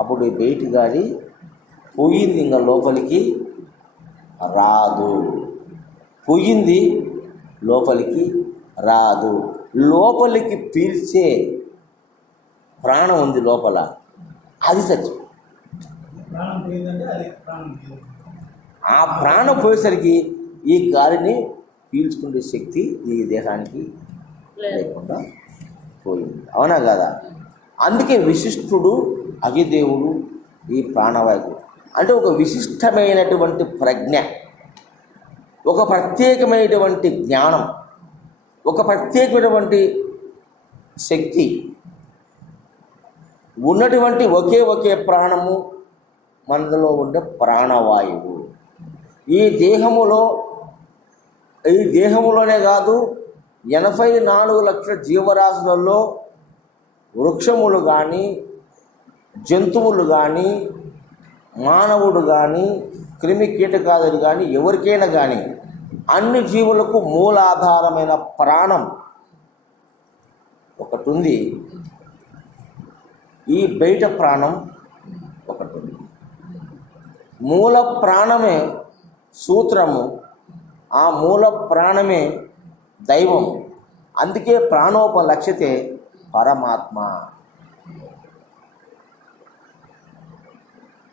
అప్పుడు బయటి గాలి పోయింది, ఇంకా లోపలికి రాదు. పోయింది, లోపలికి రాదు. లోపలికి పీల్చే ప్రాణం ఉంది లోపల, అది సత్యం. ప్రాణం పోయిందంటే అది ప్రాణం లేదు. ఆ ప్రాణం పోయేసరికి ఈ గాలిని పీల్చుకునే శక్తి ఈ దేహానికి లేకుండా పోయింది. అవునా కదా? అందుకే విశిష్టుడు అగిదేవుడు ఈ ప్రాణవాయువు అంటే ఒక విశిష్టమైనటువంటి ప్రజ్ఞ, ఒక ప్రత్యేకమైనటువంటి జ్ఞానం, ఒక ప్రత్యేకమైనటువంటి శక్తి ఉన్నటువంటి ఒకే ప్రాణము మనలో ఉండే ప్రాణవాయువు. ఈ దేహములోనే కాదు, 84 లక్షల జీవరాశులలో వృక్షములు కానీ, జంతువులు కానీ, మానవుడు కానీ, క్రిమి కీటకాదులు కానీ, ఎవరికైనా కానీ అన్ని జీవులకు మూలాధారమైన ప్రాణం ఒకటి ఉంది. ఈ బయట ప్రాణం ఒకటి ఉంది. మూల ప్రాణమే సూత్రము, ఆ మూల ప్రాణమే దైవం. అందుకే ప్రాణోపలక్ష్యతే పరమాత్మ.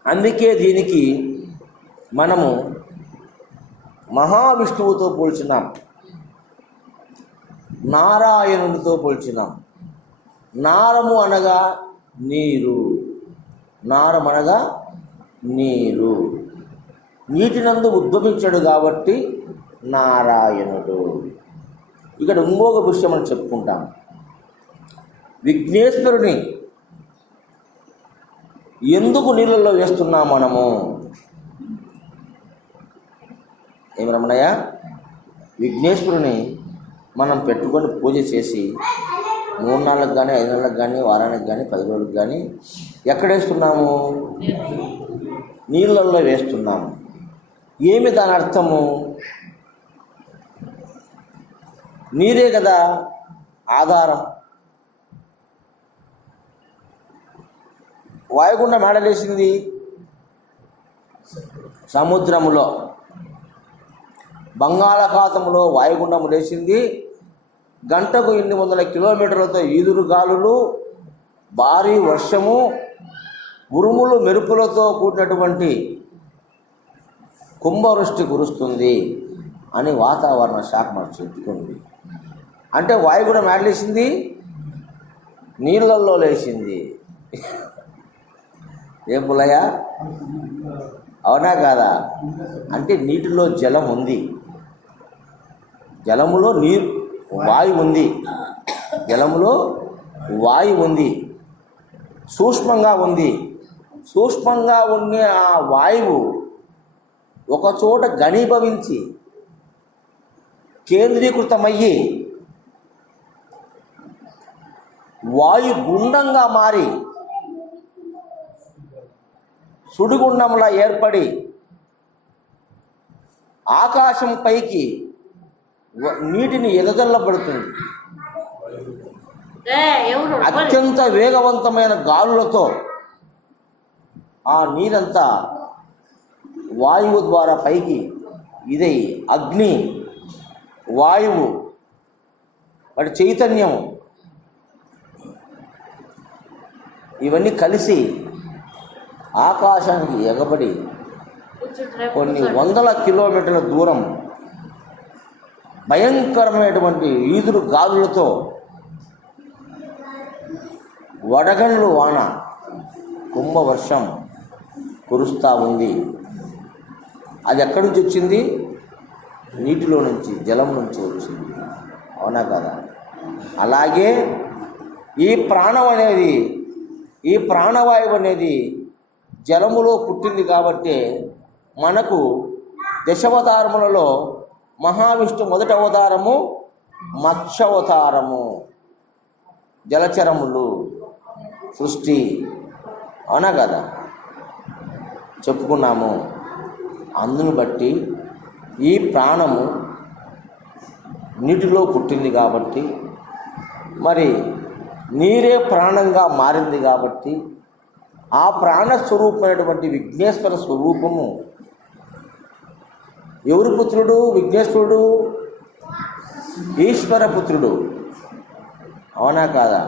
అందుకే దీనికి మనము మహావిష్ణువుతో పోల్చినాం, నారాయణునితో పోల్చినాం. నారము అనగా నీరు, నారం అనగా నీరు, నీటినందు ఉద్భవించాడు కాబట్టి నారాయణుడు. ఇక్కడ ఇంకొక విషయం మనం చెప్పుకుంటాం. విఘ్నేశ్వరుని ఎందుకు నీళ్ళల్లో వేస్తున్నాం మనము? ఏమి రమణయ్య? విఘ్నేశ్వరుని మనం పెట్టుకొని పూజ చేసి 3 నెలలకు కానీ, 5 నెలలకు కానీ, వారానికి కానీ, 10 రోజులకు కానీ ఎక్కడ వేస్తున్నాము? నీళ్ళల్లో వేస్తున్నాము. ఏమి దాని అర్థము? నీరే కదా ఆధారం. వాయుగుండం మేడలేసింది సముద్రములో, బంగాళాఖాతంలో వాయుగుండం లేచింది. గంటకు 800 కిలోమీటర్లతో ఈదురు గాలులు, భారీ వర్షము, ఉరుములు మెరుపులతో కూడినటువంటి కుంభవృష్టి కురుస్తుంది అని వాతావరణ శాఖ మనకు చెప్తుంది. అంటే వాయుగుండం మేడలేసింది, నీళ్ళల్లో లేచింది. ఏ పుల్లయ్య? అవునా కాదా? అంటే నీటిలో జలం ఉంది, జలములో నీరు వాయువు ఉంది, జలములో వాయువు ఉంది, సూక్ష్మంగా ఉంది. సూక్ష్మంగా ఉండే ఆ వాయువు ఒకచోట ఘనీభవించి కేంద్రీకృతమయ్యి వాయుగుండంగా మారి సుడిగుండంలా ఏర్పడి ఆకాశం పైకి నీటిని ఎదజల్లబడుతుంది. అత్యంత వేగవంతమైన గాలులతో ఆ నీరంతా వాయువు ద్వారా పైకి ఇదై అగ్ని, వాయువు, వాటి చైతన్యం ఇవన్నీ కలిసి ఆకాశానికి ఎగబడి కొన్ని 100 కిలోమీటర్ల దూరం భయంకరమైనటువంటి ఈదురు గాలులతో వడగండ్లు వాన కుంభవర్షం కురుస్తూ ఉంది. అది ఎక్కడి నుంచి వచ్చింది? నీటిలో నుంచి, జలం నుంచి వచ్చింది. అవునా కదా? అలాగే ఈ ప్రాణం అనేది, ఈ ప్రాణవాయువు అనేది జలములో పుట్టింది కాబట్టి మనకు దశావతారములలో మహావిష్ణు మొదటి అవతారము మత్స్యావతారము, జలచరములు సృష్టి. అవునా కదా? చెప్పుకున్నాము. అందును బట్టి ఈ ప్రాణము నీటిలో పుట్టింది కాబట్టి, మరి నీరే ప్రాణంగా మారింది కాబట్టి, ఆ ప్రాణస్వరూపమైనటువంటి విఘ్నేశ్వర స్వరూపము ఎవరి పుత్రుడు? విఘ్నేశ్వరుడు ఈశ్వర పుత్రుడు. అవునా కాదా?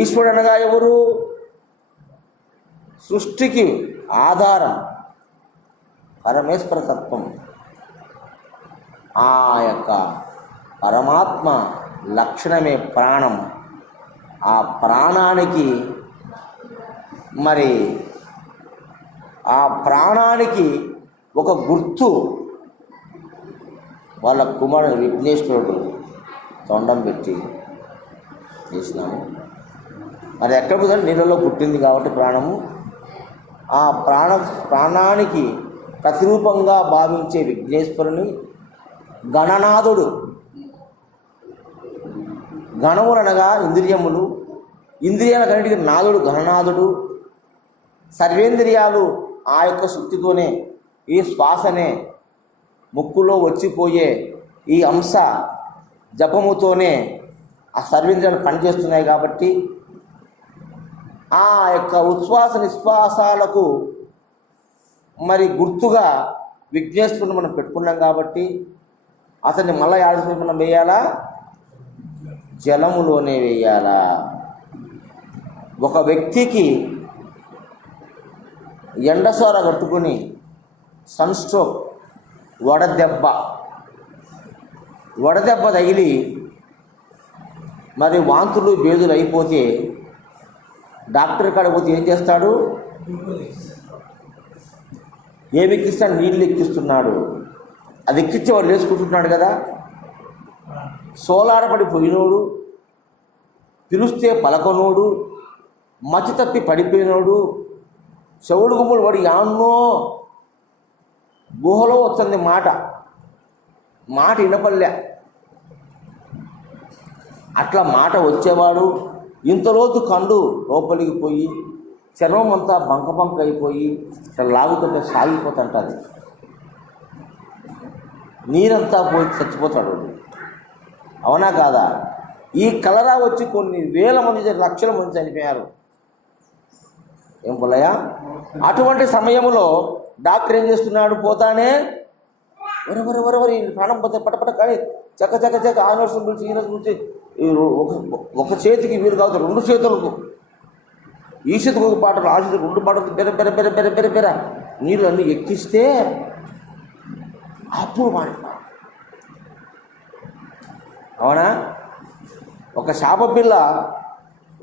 ఈశ్వరుడు అనగా ఎవరు? సృష్టికి ఆధారం పరమేశ్వర తత్వం. ఆ యొక్క పరమాత్మ లక్షణమే ప్రాణం. ఆ ప్రాణానికి మరి ఆ ప్రాణానికి ఒక గుర్తు వాళ్ళ కుమారుడు విఘ్నేశ్వరుడు తొండం పెట్టి చేసినాము. మరి ఎక్కడ పోతే నీళ్ళలో పుట్టింది కాబట్టి ప్రాణము, ఆ ప్రాణానికి ప్రతిరూపంగా భావించే విఘ్నేశ్వరుని గణనాథుడు. గణములు అనగా ఇంద్రియములు, ఇంద్రియాల కన్నిటికి నాథుడు గణనాథుడు. సర్వేంద్రియాలు ఆ యొక్క శక్తితోనే, ఈ శ్వాసనే, ముక్కులో వచ్చిపోయే ఈ అంశ జపముతోనే ఆ సర్వేంద్రియాలు పనిచేస్తున్నాయి కాబట్టి ఆ యొక్క ఉచ్ఛ్వాస నిశ్వాసాలకు మరి గుర్తుగా విఘ్నేశ్వరుని మనం పెట్టుకున్నాం కాబట్టి అతన్ని మళ్ళీ యాదశ్వరి మనం వేయాలా? జలములోనే వేయాలా? ఒక వ్యక్తికి ఎండసోర కట్టుకుని సన్స్ట్రోక్, వడదెబ్బ తగిలి మరి వాంతులు బేదులు అయిపోతే డాక్టర్ కాడికి పోతే ఏం చేస్తాడు? ఏమి ఎక్కిస్తాడు? నీళ్ళు ఎక్కిస్తున్నాడు. అది ఎక్కించి వాడు వేసుకుంటున్నాడు కదా. సోలారపడిపోయినోడు, పిలుస్తే పలకనోడు, మతి తప్పి పడిపోయినోడు, చెవుడు గుమ్ములు వాడు యాన్నో గుహలో వస్తుంది మాట వినపల్లె. అట్లా మాట వచ్చేవాడు ఇంతలోతు కండు లోపలికి పోయి చర్మం అంతా బంక అయిపోయి ఇట్లా లాగుతుంటే సాగిపోతుంటుంది. నీరంతా పోయి చచ్చిపోతాడు. అవునా కాదా? ఈ కలరా వచ్చి కొన్ని వేల మంది, లక్షల మంది చనిపోయారు. ఏం పొల్లయ్య? అటువంటి సమయంలో డాక్టర్ ఏం చేస్తున్నాడు? పోతానే వరవరి ప్రాణం పోతే పటపట కానీ చక్క ఆ నర్సును పిలిచి ఈ నర్సు పిలిచి ఒక చేతికి వీరు కావచ్చు, 2 చేతులకు, ఈ చేతికి ఒక పాటలు, ఆ చేతికి 2 పాటలు బెర నీళ్ళు అన్నీ ఎక్కిస్తే అప్పుడు మాట. అవునా? ఒక శాప పిల్ల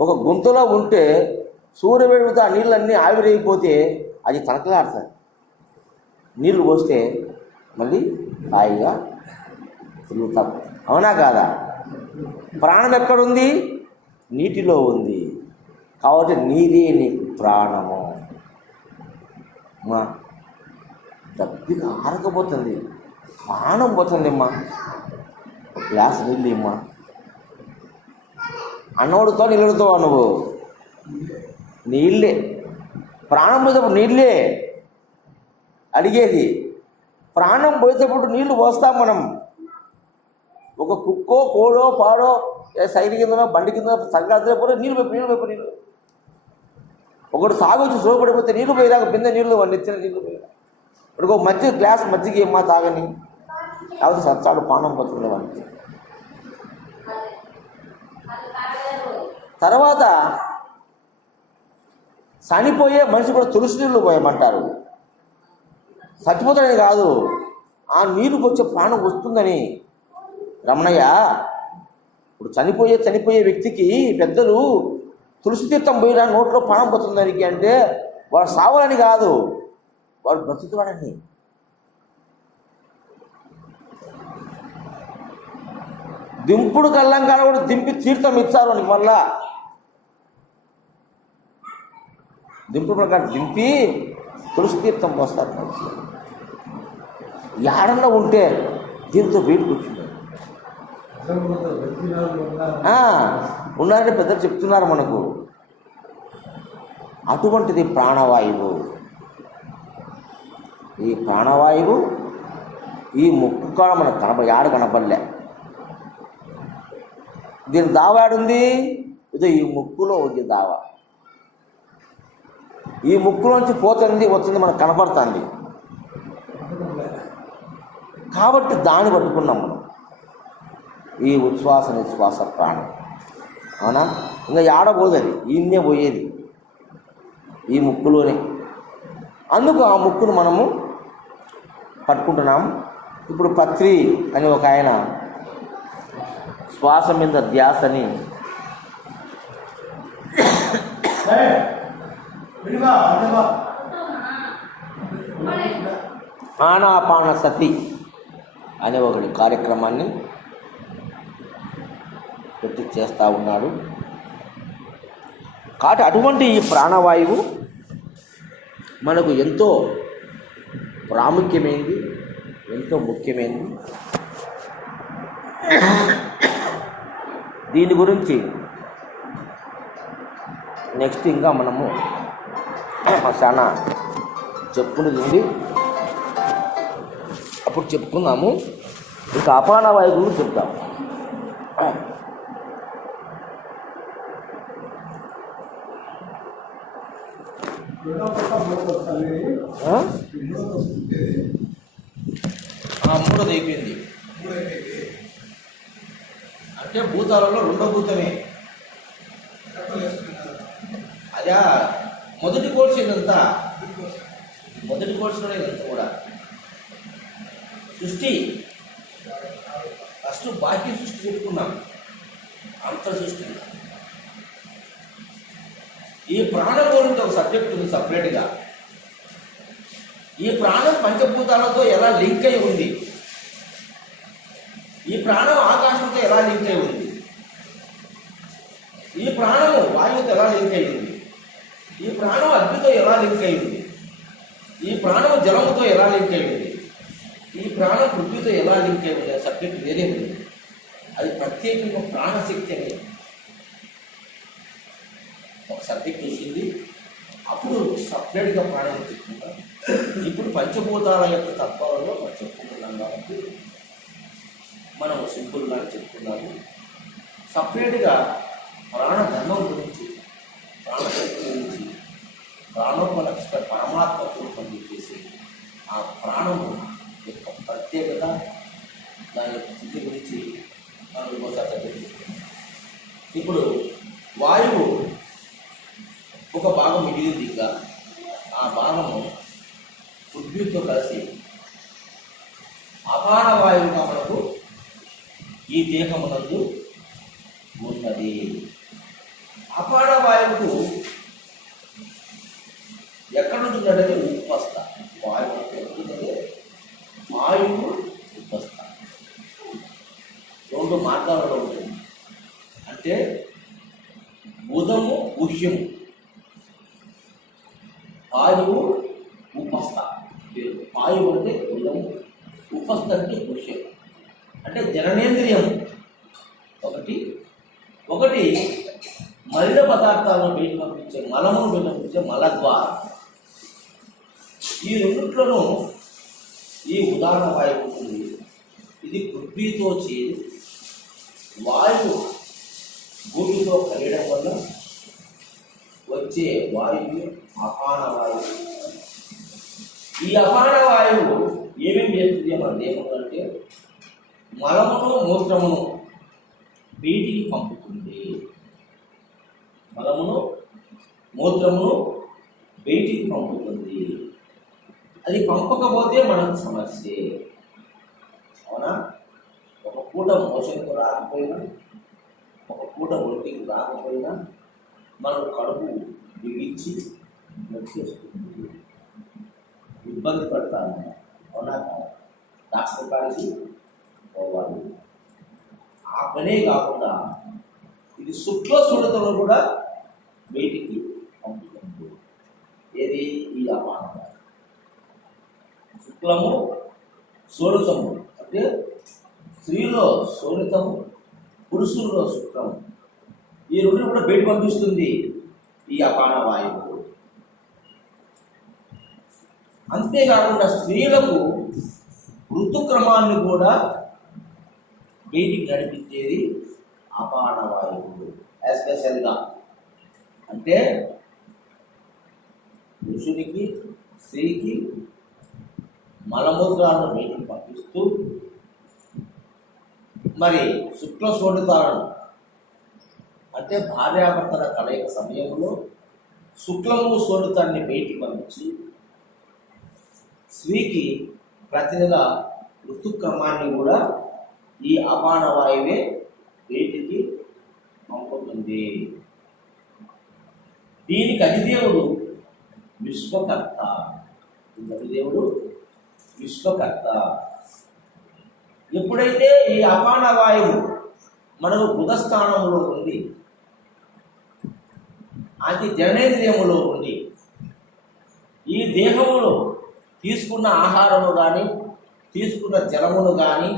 ఒక గుంతలో ఉంటే సూర్యవేడితో ఆ నీళ్ళన్నీ ఆవిరైపోతే అది తనకలాడుతుంది. నీళ్ళు పోస్తే మళ్ళీ హాయిగా తిరుగుతాం. అవునా కాదా? ప్రాణం ఎక్కడుంది? నీటిలో ఉంది. కాబట్టి నీరే నీకు ప్రాణము. మా దప్పిగా ఆరకపోతుంది, ప్రాణం పోతుంది. అమ్మా ఒక గ్లాస్ నీళ్ళు ఇమ్మా. అన్నోడుతో నీళ్ళుతో నువ్వు నీళ్ళే ప్రాణం పోయేటప్పుడు నీళ్ళే అడిగేది. ప్రాణం పోయేటప్పుడు నీళ్లు పోస్తాం మనం. ఒక కుక్కో కోడో పాడో సైడ్ కిందనో బండి కింద సంక్రాంతి పోతే నీళ్ళు వైపు ఒకటి సాగొచ్చి సోపడిపోతే నీళ్ళు పోయేదాకా బిందె నీళ్ళు నెత్తిన నీళ్ళు పోయేదా. ఇప్పుడు ఒక గ్లాస్ మజ్జిగ ఏమ్మా తాగని, లేకపోతే సచ్చాడు ప్రాణం పోతుంది వానికి. తర్వాత చనిపోయే మనిషి కూడా తులసి నీళ్ళు పోయమంటారు. చచ్చిపోతాడని కాదు, ఆ నీరుకు వచ్చే ప్రాణం వస్తుందని. రమణయ్య, ఇప్పుడు చనిపోయే వ్యక్తికి పెద్దలు తులసి తీర్థం పోయినా నోట్లో ప్రాణం పోతుందానికి అంటే వాడు సావాలని కాదు, వాడు బ్రతుకుతాడని. దింపుడు కల్లంకాడ కూడా దింపి తీర్థం ఇచ్చారు అని. మళ్ళా దింపుడు ప్రకారం దింపి తులసి తీర్థం పోస్తారు. ఏడన్నా ఉంటే దీంతో బయటకు వచ్చింది. ఉన్నారని పెద్దలు చెప్తున్నారు మనకు. అటువంటిది ప్రాణవాయువు. ఈ ప్రాణవాయువు ఈ ముక్కు కాడ మనకు యాడ కనపడలే. దీని దావ ఏడుంది? ఇదో ఈ ముక్కులో ఉంది దావ. ఈ ముక్కులోంచి పోతుంది వచ్చింది మనకు కనపడుతుంది. కాబట్టి దాన్ని పట్టుకున్నాం మనం. ఈ ఉచ్ఛ్వాస నిశ్వాస ప్రాణం. అవునా? ఇంకా ఏడబోదది, ఈయన్నే పోయేది ఈ ముక్కులోనే. అందుకు ఆ ముక్కును మనము పట్టుకుంటున్నాము. ఇప్పుడు పత్రి అని ఒక ఆయన శ్వాస మీద ధ్యాసని ఆనాపాన సతి అనే ఒకటి కార్యక్రమాన్ని పెట్టి చేస్తూ ఉన్నాడు. కాబట్టి అటువంటి ఈ ప్రాణవాయువు మనకు ఎంతో ప్రాముఖ్యమైనది, ఎంతో ముఖ్యమైనది. దీని గురించి నెక్స్ట్ ఇంకా మనము చాలా చెప్పుకునేది ఉంది, అప్పుడు చెప్పుకుందాము. ఇంకా అపాన వాయువు గురించి చెప్తాము. మూడోది అయిపోయింది. అంటే భూతాలలో రెండో భూతమే. అదే మొదటి కోర్సు ఇదంతా, మొదటి కోర్సులోనే ఇదంతా కూడా సృష్టి. ఫస్ట్ బాహ్య సృష్టి చెప్పుకున్నాం, అంతర్ సృష్టి. ఈ ప్రాణం గురించి ఒక సబ్జెక్ట్ ఉంది సపరేట్గా. ఈ ప్రాణం పంచభూతాలతో ఎలా లింక్ అయి ఉంది, ఈ ప్రాణం ఆకాశంతో ఎలా లింక్ అయి ఉంది, ఈ ప్రాణము వాయువుతో ఎలా లింక్ అయి ఉంది, ఈ ప్రాణం అగ్నితో ఎలా లింక్ అయి ఉంది, ఈ ప్రాణం జలముతో ఎలా లింక్ అయి ఉంది, ఈ ప్రాణం పృథ్వీతో ఎలా లింక్ అయి ఉంది. ఆ సబ్జెక్ట్ వేరే ఉంది. అది ప్రత్యేకంగా ప్రాణశక్తి అని ఒక సబ్జెక్ట్ వచ్చింది. అప్పుడు సపరేట్గా ప్రాణం చెప్పుకుంటాం. ఇప్పుడు పంచభూతాల యొక్క తత్వాలలో మనం చెప్పుకుంటున్నాం కాబట్టి మనం సింపుల్గా చెప్పుకున్నాము. సపరేట్గా ప్రాణధర్మం గురించి, ప్రాణశక్తి గురించి, ప్రాణోపలక్ష పరమాత్మ స్వరూపం చెప్పేసి ఆ ప్రాణము యొక్క ప్రత్యేకత, దాని యొక్క స్థితి గురించి మనం ఇంకోసారి చదువుకుంటాం. ఇప్పుడు వాయువు ఒక భాగం మిగిలింది. ఇంకా ఆ భాగము పృథ్వీతో కలిసి అపాన వాయువుగా మనకు ఈ దేహమునందు ఉన్నది. అపాన వాయువుకు ఎక్కడ ఉంటుందంటే ఉపస్థ. వాయువు ఎక్కడుంటుంది? వాయువు ఉపస్థ. రెండు మార్గాలలో ఉంటుంది. అంటే ఉదము గుహ్యము, వాయువు ఉపస్థ. వాయువు అంటే ఉదము, ఉపస్థ అంటే గుహ్యం. అంటే జననేంద్రియం ఒకటి మలిన పదార్థాలను బయట పంపించే మలమును బయట పంపించే మలద్వారం. ఈ రెండిట్లోనూ ఈ ఉదాహరణ వాయువు ఉంటుంది. ఇది పృథ్వీతో చేరి వాయువు భూమితో కలియడం వల్ల వచ్చే వాయువు అపాన వాయువు. ఈ అపాన వాయువు ఏమేమి చేస్తుంది మన దేహంలో అంటే మలమును మూత్రమును వీటికి పంపుతుంది. మలమును మూత్రమును బయటికి పంపుతుంది. అది పంపకపోతే మనకు సమస్య. పూట మోషన్కు రాకపోయినా, ఒక పూట ఒంటికి రాకపోయినా మనం కడుపు బిగించి వచ్చేస్తుంది, ఇబ్బంది పడతాను. అవునా కాదా? డాక్టర్ కాడికి పోవాలి. ఆ పనే కాకుండా ఇది శుక్ల సుడతను కూడా బయటికి పంపుతుంది. ఏది? ఈ అపానం. శుక్లము శోణితము అంటే స్త్రీలో శోణితము, పురుషుల్లో శుక్లము. ఈ రెండు కూడా బయట పంపిస్తుంది ఈ అపాన వాయువు. అంతేకాకుండా స్త్రీలకు ఋతుక్రమాన్ని కూడా బయటికి నడిపించేది అపాన వాయువు. ఎస్పెషల్గా అంటే పురుషునికి, స్త్రీకి మలమూత్రాలను బయటికి పంపిస్తూ, మరి శుక్ల శోణితాలను అంటే భార్యాభర్తల కలయిక సమయంలో శుక్లము శోణితాన్ని బయటికి పంపించి స్త్రీకి ప్రతినిధిగా ఋతుక్రమాన్ని కూడా ఈ అపాన వాయువే బయటికి పంపుతుంది. దీనికి అధిదేవుడు విశ్వకర్త. అధిదేవుడు విశ్వకర్త. ఎప్పుడైతే ఈ అపాన వాయువు మనకు బుధస్థానంలో ఉంది, అది జననేంద్రియములో ఉంది, ఈ దేహంలో తీసుకున్న ఆహారము కానీ తీసుకున్న జలమును కానీ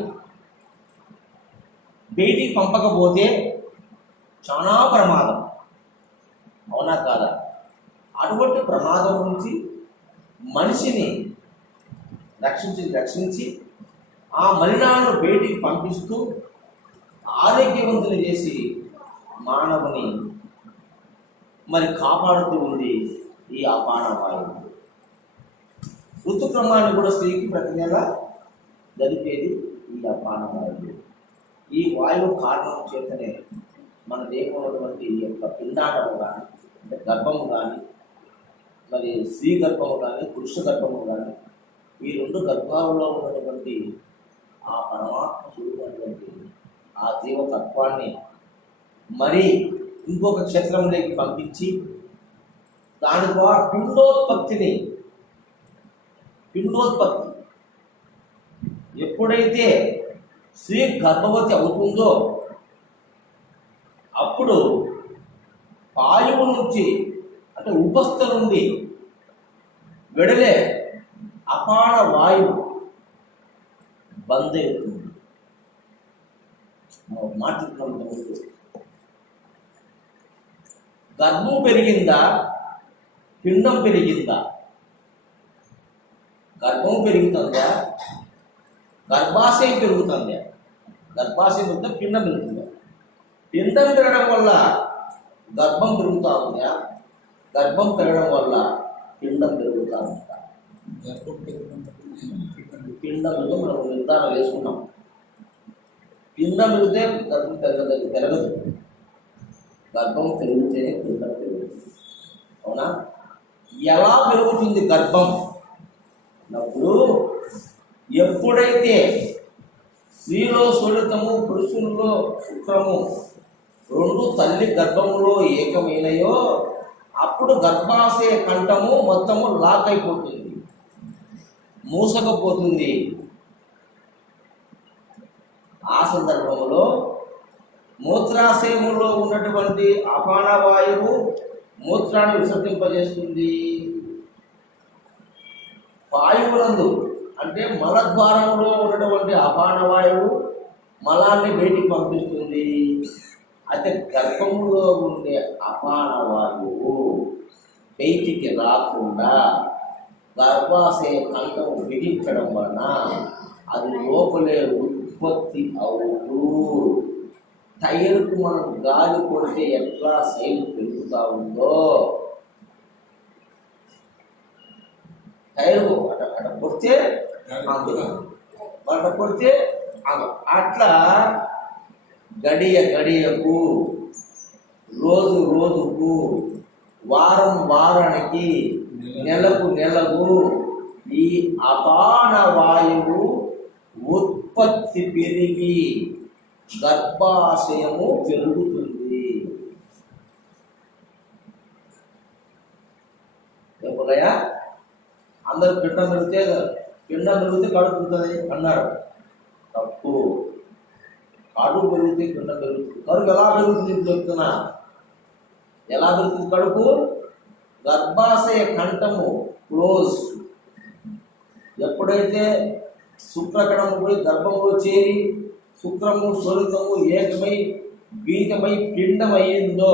బయటికి పంపకపోతే చాలా ప్రమాదం. అవునా కాదా? అటువంటి ప్రమాదం నుంచి మనిషిని రక్షించి ఆ మలినాలను బయటికి పంపిస్తూ ఆరోగ్యవంతులు చేసి మానవుని మరి కాపాడుతూ ఉంది ఈ అపాన వాయువు. ఋతుక్రమాన్ని కూడా స్త్రీకి ప్రతి నెల జరిపేది ఈ అపాన వాయువు. ఈ వాయువు కారణం చేతనే మన దేహంలో ఉన్నటువంటి ఈ యొక్క పిండాటము కానీ, అంటే గర్భము కానీ, మరి స్త్రీ గర్భము కానీ, పురుష గర్భము కానీ, ఈ రెండు గర్భాలలో ఉన్నటువంటి ఆ పరమాత్మ చూసినటువంటి ఆ జీవతత్వాన్ని మరి ఇంకొక క్షేత్రంలోకి పంపించి దాని ద్వారా పిండోత్పత్తి ఎప్పుడైతే స్త్రీ గర్భవతి అవుతుందో అప్పుడు వాయువు నుంచి అంటే ఉపస్థ నుండి వెడలే అపాన వాయువు బంద్ అవుతుంది. మాట్లాడుతున్నాం, గర్భం పెరిగిందా, పిండం పెరిగిందా? గర్భం పెరుగుతుందా, గర్భాశయం పెరుగుతుందా? గర్భాశయం ఉంటే పిండం పెరుగుతుందా? పిండం పెరగడం వల్ల గర్భం పెరుగుతూ ఉందా, గర్భం పెరగడం వల్ల పిండం పెరుగుతూ ఉందా? పిండంతో మనం నిర్ధారణ వేసుకున్నాం. పిండం పెరిగితే గర్భం పెరగదు, గర్భం పెరిగితేనే పిండం పెరుగుతుంది. అవునా? ఎలా పెరుగుతుంది గర్భం అన్నప్పుడు ఎప్పుడైతే స్త్రీలో శోణితము, పురుషుల్లో శుక్రము రెండు తల్లి గర్భములో ఏకమైనయో అప్పుడు గర్భాశయ కంఠము మొత్తము లాక్ అయిపోతుంది, మూసకపోతుంది. ఆ సందర్భంలో మూత్రాశయములో ఉన్నటువంటి అపాన వాయువు మూత్రాన్ని విసర్జింపజేస్తుంది. వాయువునందు అంటే మలద్వారంలో ఉన్నటువంటి అపాన వాయువు మలాన్ని బయటికి పంపిస్తుంది. అయితే గర్భంలో ఉండే అపాన వాయువు బయటికి రాకుండా గర్భాశయ కంఠం బిగించడం వలన అది లోపలే ఉత్పత్తి అవుతూ టైర్కు మనం గాలి కొడితే ఎట్లా సైలు పెరుగుతూ ఉందో టైరు అట కొడితే అట కొడితే అట్లా గడియకు రోజు రోజుకు వారం వారానికి నెలకు ఈ అపాన వాయువు ఉత్పత్తి పెరిగి గర్భాశయము పెరుగుతుంది. ఎప్పుడయ్యా అందరు పిండం పెడితే కడుపు ఉంటుంది అన్నారు. తప్పు. కడుపు పెరిగితే పిండం పెరుగుతుంది. కడుపు ఎలా పెరుగుతుంది చెప్తున్నా. ఎలా పెరుగుతుంది కడుపు? గర్భాశయ కంఠము క్లోజ్. ఎప్పుడైతే శుక్రకణము పోయి గర్భంలో చేరి శుక్రము స్వరూపము ఏకమై బీజమై పిండమయ్యిందో,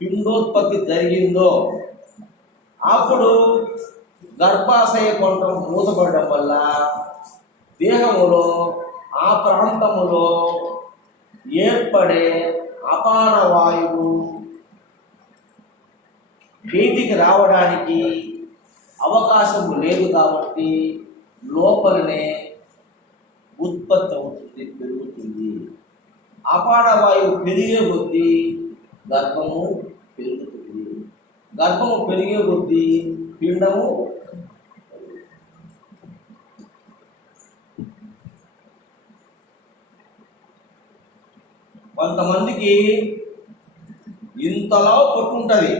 పిండోత్పత్తి జరిగిందో, అప్పుడు గర్భాశయ కంఠం మూతపడడం వల్ల దేహములో ఆ ప్రాంతములో ఏర్పడే అపాన వాయువు బయటికి రావడానికి అవకాశం లేదు. కాబట్టి లోపలనే ఉత్పత్తి అవుతుంది, పెరుగుతుంది. అపాన వాయువు పెరిగే కొద్దీ గర్భము పెరుగుతుంది. గర్భము పెరిగే కొద్దీ పిండము. కొంతమందికి ఇంతలా పట్టుకుంటుంది.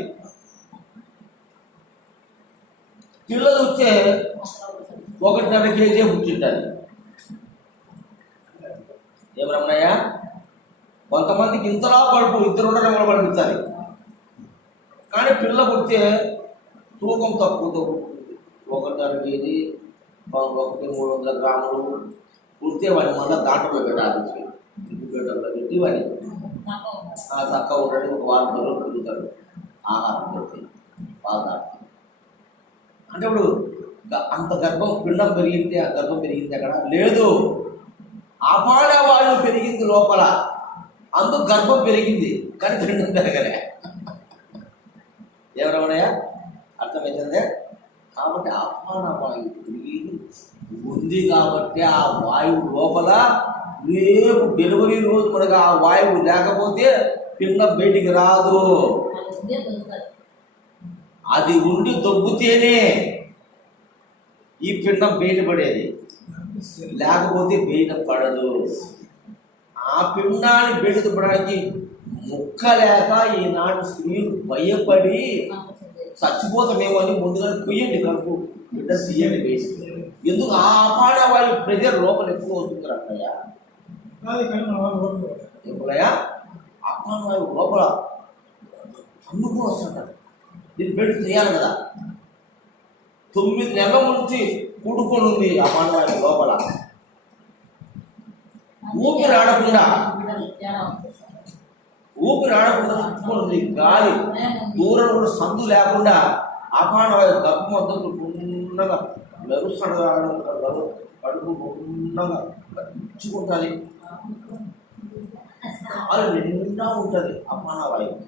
పిల్లలు వచ్చే 1.5 కేజీ పుట్టింటుంది. ఏమరమ్మయ్య, కొంతమందికి ఇంతలా కడుపు 2 ఉండడం పడిపించాలి. కానీ పిల్ల పుట్టే తూకం తక్కువతో 1.5 కేజీ 300 గ్రాములు పుడితే వాడి మళ్ళీ దాంట్లో పెట్టాలి. ఇంక్యుబేటర్లో పెట్టి వాడి చక్కగా ఉండడానికి 1 వారం రోజులు పెరుగుతాడు. ఆహారం పెట్టి పాలు తాగుతాడు. అంటే ఇప్పుడు అంత గర్భం పిండం పెరిగింది, ఆ గర్భం పెరిగింది అక్కడ లేదు. అపాన వాయువు పెరిగింది లోపల, అందుకు గర్భం పెరిగింది కానీ పిండం పెరగలే. ఎవరమనయ్యా అర్థమవుతుందే? కాబట్టి అపాన వాయువు పెరిగి ఉంది కాబట్టి ఆ వాయువు లోపల రేపు డెలివరీ రోజు మనకు ఆ వాయువు లేకపోతే పిండం బయటికి రాదు. అది ఉండి దొబ్బుతేనే ఈ పిండం బయటపడేది, లేకపోతే బయట పడదు. ఆ పిండాన్ని బయటపడడానికి ముక్క లేక ఈనాటి స్త్రీలు భయపడి చచ్చిపోతామేమో అని ముందుగా కుయ్యండి, కడుపు బిడ్డ తీయండి వేసి. ఎందుకు? ఆ అపాన వాయు ప్రెజర్ లోపల ఎక్కువ అవుతుంది అక్కయ్యా. ఎప్పుడయ్యా అపాన వాయువు లోపల అందుకు వస్తుంటారు. దీన్ని బయట చేయాలి కదా. 9 నెలల నుంచి కూడుకొని ఉంది అపాన వాయువు లోపల. ఊపిరి ఆడకుండా చుట్టుకొని ఉంది. గాలి దూరం కూడా సందు లేకుండా అపాన వాయువు గర్భం అంతా ఉన్నగా మెరుస్తాడు. కడుపు ఉన్నగా ఇచ్చుకుంటుంది. గాలి నిండా ఉంటుంది అపాన వాయువు.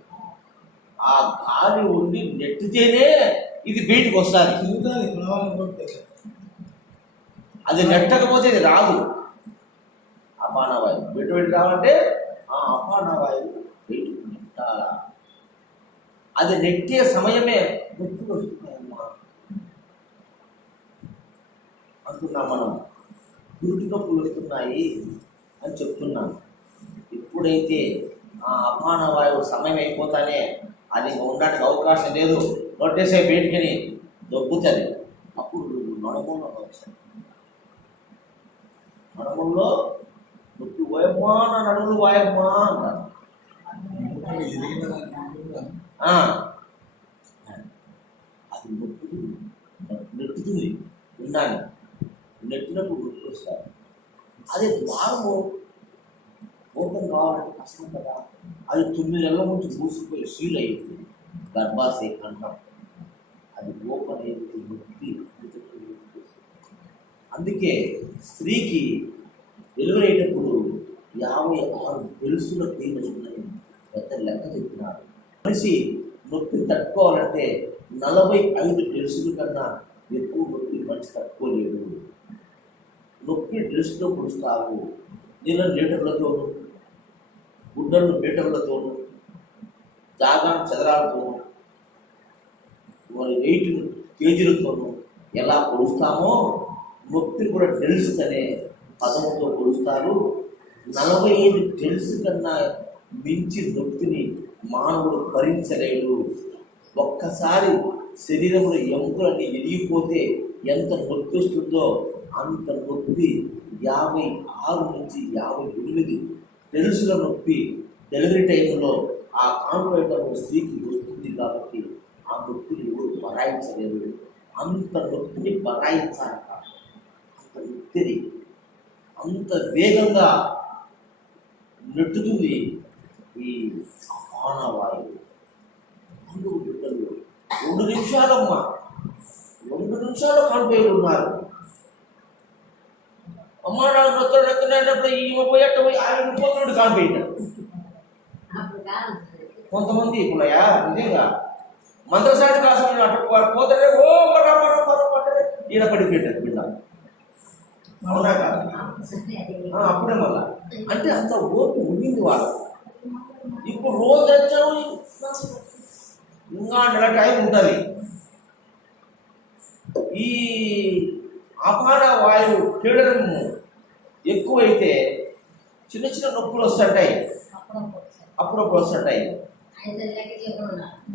ఆ గాలి ఉండి నెట్టితేనే ఇది బయటికి వస్తుంది. అది నెట్టకపోతే ఇది రాదు. అపాన వాయువు బయట రావాలంటే ఆ అపాన వాయువు బయటకు నెట్టాల. అది నెట్టే సమయమే నొప్పులు వస్తున్నాయమ్మా అంటున్నాం మనం. గురుటి నొప్పులు వస్తున్నాయి అని చెప్తున్నాం. ఎప్పుడైతే ఆ అపాన వాయువు సమయం అయిపోతానే అది ఉండడానికి అవకాశం లేదు, నొట్టేసే బయటికి దొబ్బుతుంది. అప్పుడు నడుములో వచ్చాయి. నడుముల్లో నొప్పి వాయమ్మా, నడుములు వాయమ్మా అంటారు. అది నొప్పి నెట్టుతుంది. ఉండాలి, నెట్టినప్పుడు నొప్పి వస్తారు. అది ద్వారము ఓపెన్ కావాలంటే కష్టం కదా. అది 9 నెలల నుంచి మూసిపోయి సీల్ అయ్యింది గర్భాశయ కంఠం. అది ఓపెన్ అయ్యింది నొప్పి. అందుకే స్త్రీకి డెలివరీ అయ్యేటప్పుడు 56 పెలుసుల పెయిన్ వస్తున్నాయి. పెద్ద లెక్క చెప్తున్నారు. మనిషి నొప్పి తట్టుకోవాలంటే 45 పెలుసుల కన్నా ఎక్కువ నొప్పి మనిషి తట్టుకోలేడు. నొప్పి డ్రెస్లో పొడుస్తావు. నీళ్ళని లీటర్లతోనూ, గుడ్డలను మీటర్లతోనూ, జాగాను చదరాలతోనూ, మరి వెయిట్ కేజీలతోనూ ఎలా పొడుస్తామో నొప్పిని కూడా డ్రిల్స్ అనే పదముతో కొలుస్తారు. 45 టెన్స్ కన్నా మించి నొప్పిని మానవుడు భరించలేడు. ఒక్కసారి శరీరంలో ఎముకలన్నీ ఎరిగిపోతే ఎంత నొప్పి వస్తుందో అంత నొప్పి 56 నుంచి 58 టెన్స్ల నొప్పి డెలివరీ టైంలో ఆ కాన్పులో స్త్రీకి వస్తుంది. కాబట్టి ఆ నొప్పిని ఎవరు బరాయించలేరు. అంత నొప్పిని బరాయించాలట. అంత నొప్పిని అంత వేగంగా నెట్టుతుంది ఈ అపానవాయువు. అందుకు బిడ్డలు 2 నిమిషాలమ్మా, 2 నిమిషాలు కాన్పోయి ఉన్నారు. అమ్మ నాకు నొత్తడెత్తున్నప్పుడు ఈమె పోయేట పోయి ఆయన పోతున్నాడు కాన్పోయినాడు. కొంతమంది ఇప్పుడయా నిజంగా మంత్రసారి కాసం అటు పోతాడే ఓ పట్టే ఈడ పడిపోయాడు బిడ్డ. అవునా కాదు? అప్పుడే మళ్ళా అంటే అంత ఓర్పు ఉండింది వాళ్ళు. ఇప్పుడు రోజు వచ్చాము ఇంకా నెల టైం ఉంటుంది. ఈ అపాన వాయువు పీడనం ఎక్కువైతే చిన్న చిన్న నొప్పులు వస్తుంటాయి, అప్పుడప్పుడు వస్తుంటాయి.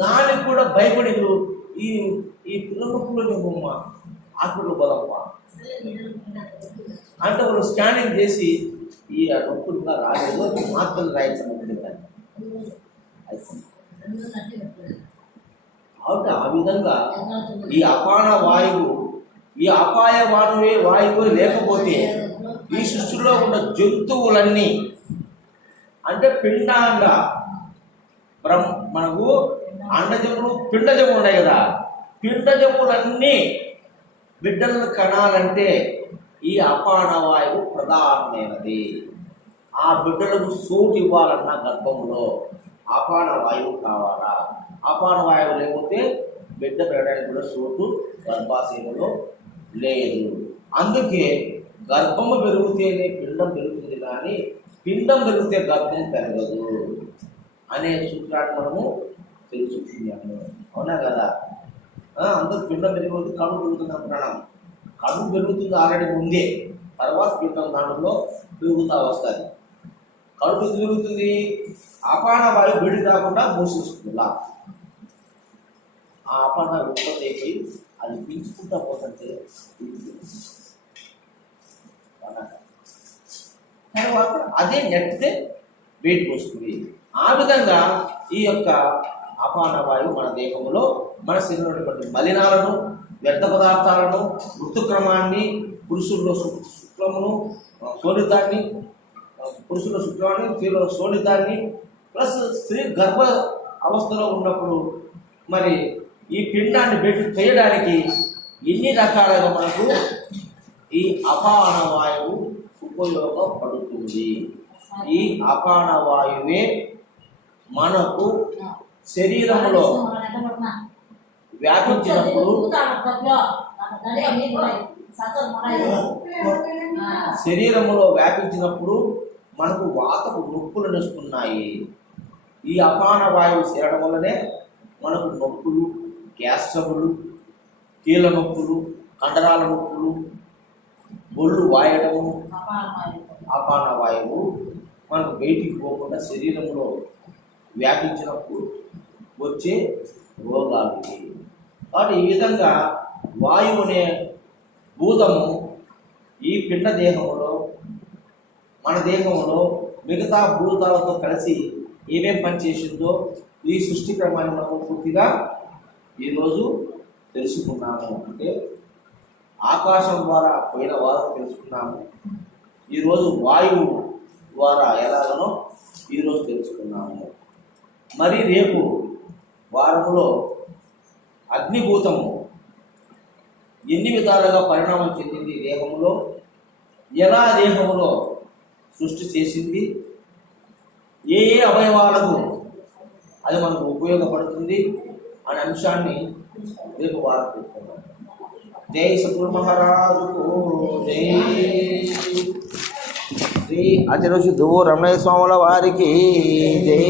దానికి కూడా భయపడి ఈ ఈ పిల్ల నొప్పులు నువ్వమ్మా హాస్పిటల్ పోదమ్మా అంటే వాళ్ళు స్కానింగ్ చేసి ఈ నొప్పులుగా రాలేదు మాత్రలు రాయించమంటుంది. కాబట్టి ఆ విధంగా ఈ అపాన వాయువు, ఈ అపాయ వాయువు లేకపోతే ఈ సృష్టిలో ఉన్న జంతువులన్నీ అంటే పిండాండ మనకు అండజములు పిండజములు ఉన్నాయి కదా, పిండజములన్నీ బిడ్డలను కనాలంటే ఈ అపాన వాయువు ప్రధానమైనది. ఆ బిడ్డలకు సోటు ఇవ్వాలన్న గర్భంలో అపాన వాయువు కావాలా. అపాన వాయువు లేకపోతే బిడ్డ పెరగడానికి కూడా సోటు గర్భాశయంలో లేదు. అందుకే గర్భము పెరిగితేనే పిండం పెరుగుతుంది, కానీ పిండం పెరిగితే గర్భం పెరగదు అనే సూత్రాన్ని మనము తెలుసుకున్నాము. అవునా కదా? అందరూ పిండం పెరిగిపోతే కడుపు పెరుగుతుంది అంటున్నాం. కడుపు పెరుగుతుంది ఆల్రెడీ ముందే, తర్వాత పిండం దాంట్లో పెరుగుతూ వస్తుంది. కడుపు పెరుగుతుంది, అపాన వాయువు వేడి కాకుండా మూసేసుకుందా. ఆ అపాన ఉత్పత్తి అయిపోయి అది పీల్చుకుంటా పోతుంటే తర్వాత అదే నెట్టితే వెయిట్కి వస్తుంది. ఆ విధంగా ఈ యొక్క అపాన వాయువు మన దేహంలో మన శరీరంలో మలినాలను, వ్యర్థ పదార్థాలను, ఋతుక్రమాన్ని, పురుషుల్లో శుక్లమును శోణితాన్ని, పురుషుల శుక్లాన్ని, స్త్రీలో శోణితాన్ని, ప్లస్ స్త్రీ గర్భ అవస్థలో ఉన్నప్పుడు మరి ఈ పిండాన్ని బయట చేయడానికి ఎన్ని రకాలుగా మనకు ఈ అపాన వాయువు ఉపయోగపడుతుంది. ఈ అపాన వాయువే మనకు శరీరంలో వ్యాపించినప్పుడు మనకు వాతకు నొప్పులు నొస్తున్నాయి. ఈ అపాన వాయువు చేరడం వల్లనే మనకు నొప్పులు, గ్యాస్ ట్రబుల్, కీళ్ళ నొప్పులు, కండరాల నొప్పులు, ఒళ్ళు వాయడము, అపాన వాయువు మనకు బయటికి పోకుండా శరీరంలో వ్యాపించినప్పుడు వచ్చే రోగాలు. కాబట్టి ఈ విధంగా వాయువు అనే భూతము ఈ పిండ దేహంలో, మన దేహంలో మిగతా భూతాలతో కలిసి ఏమేం పని చేసిందో ఈ సృష్టి క్రమాన్ని మనం పూర్తిగా ఈరోజు తెలుసుకున్నాము. అంటే ఆకాశం ద్వారా పోయిన వారం తెలుసుకున్నాము, ఈరోజు వాయువు ద్వారా ఎలాగనో ఈరోజు తెలుసుకున్నాము. మరి రేపు వారంలో అగ్నిభూతము ఎన్ని విధాలుగా పరిణామం చెందింది దేహంలో, ఎలా దేహంలో సృష్టి చేసింది, ఏ ఏ అవయవాలకు అది మనకు ఉపయోగపడుతుంది అనే అంశాన్ని రేపు వారం తెలుసుకున్నాం. జై సద్గురు మహారాజుకు జై. శ్రీ అచర సిద్ధు రమణయ్య స్వాముల వారికి జై.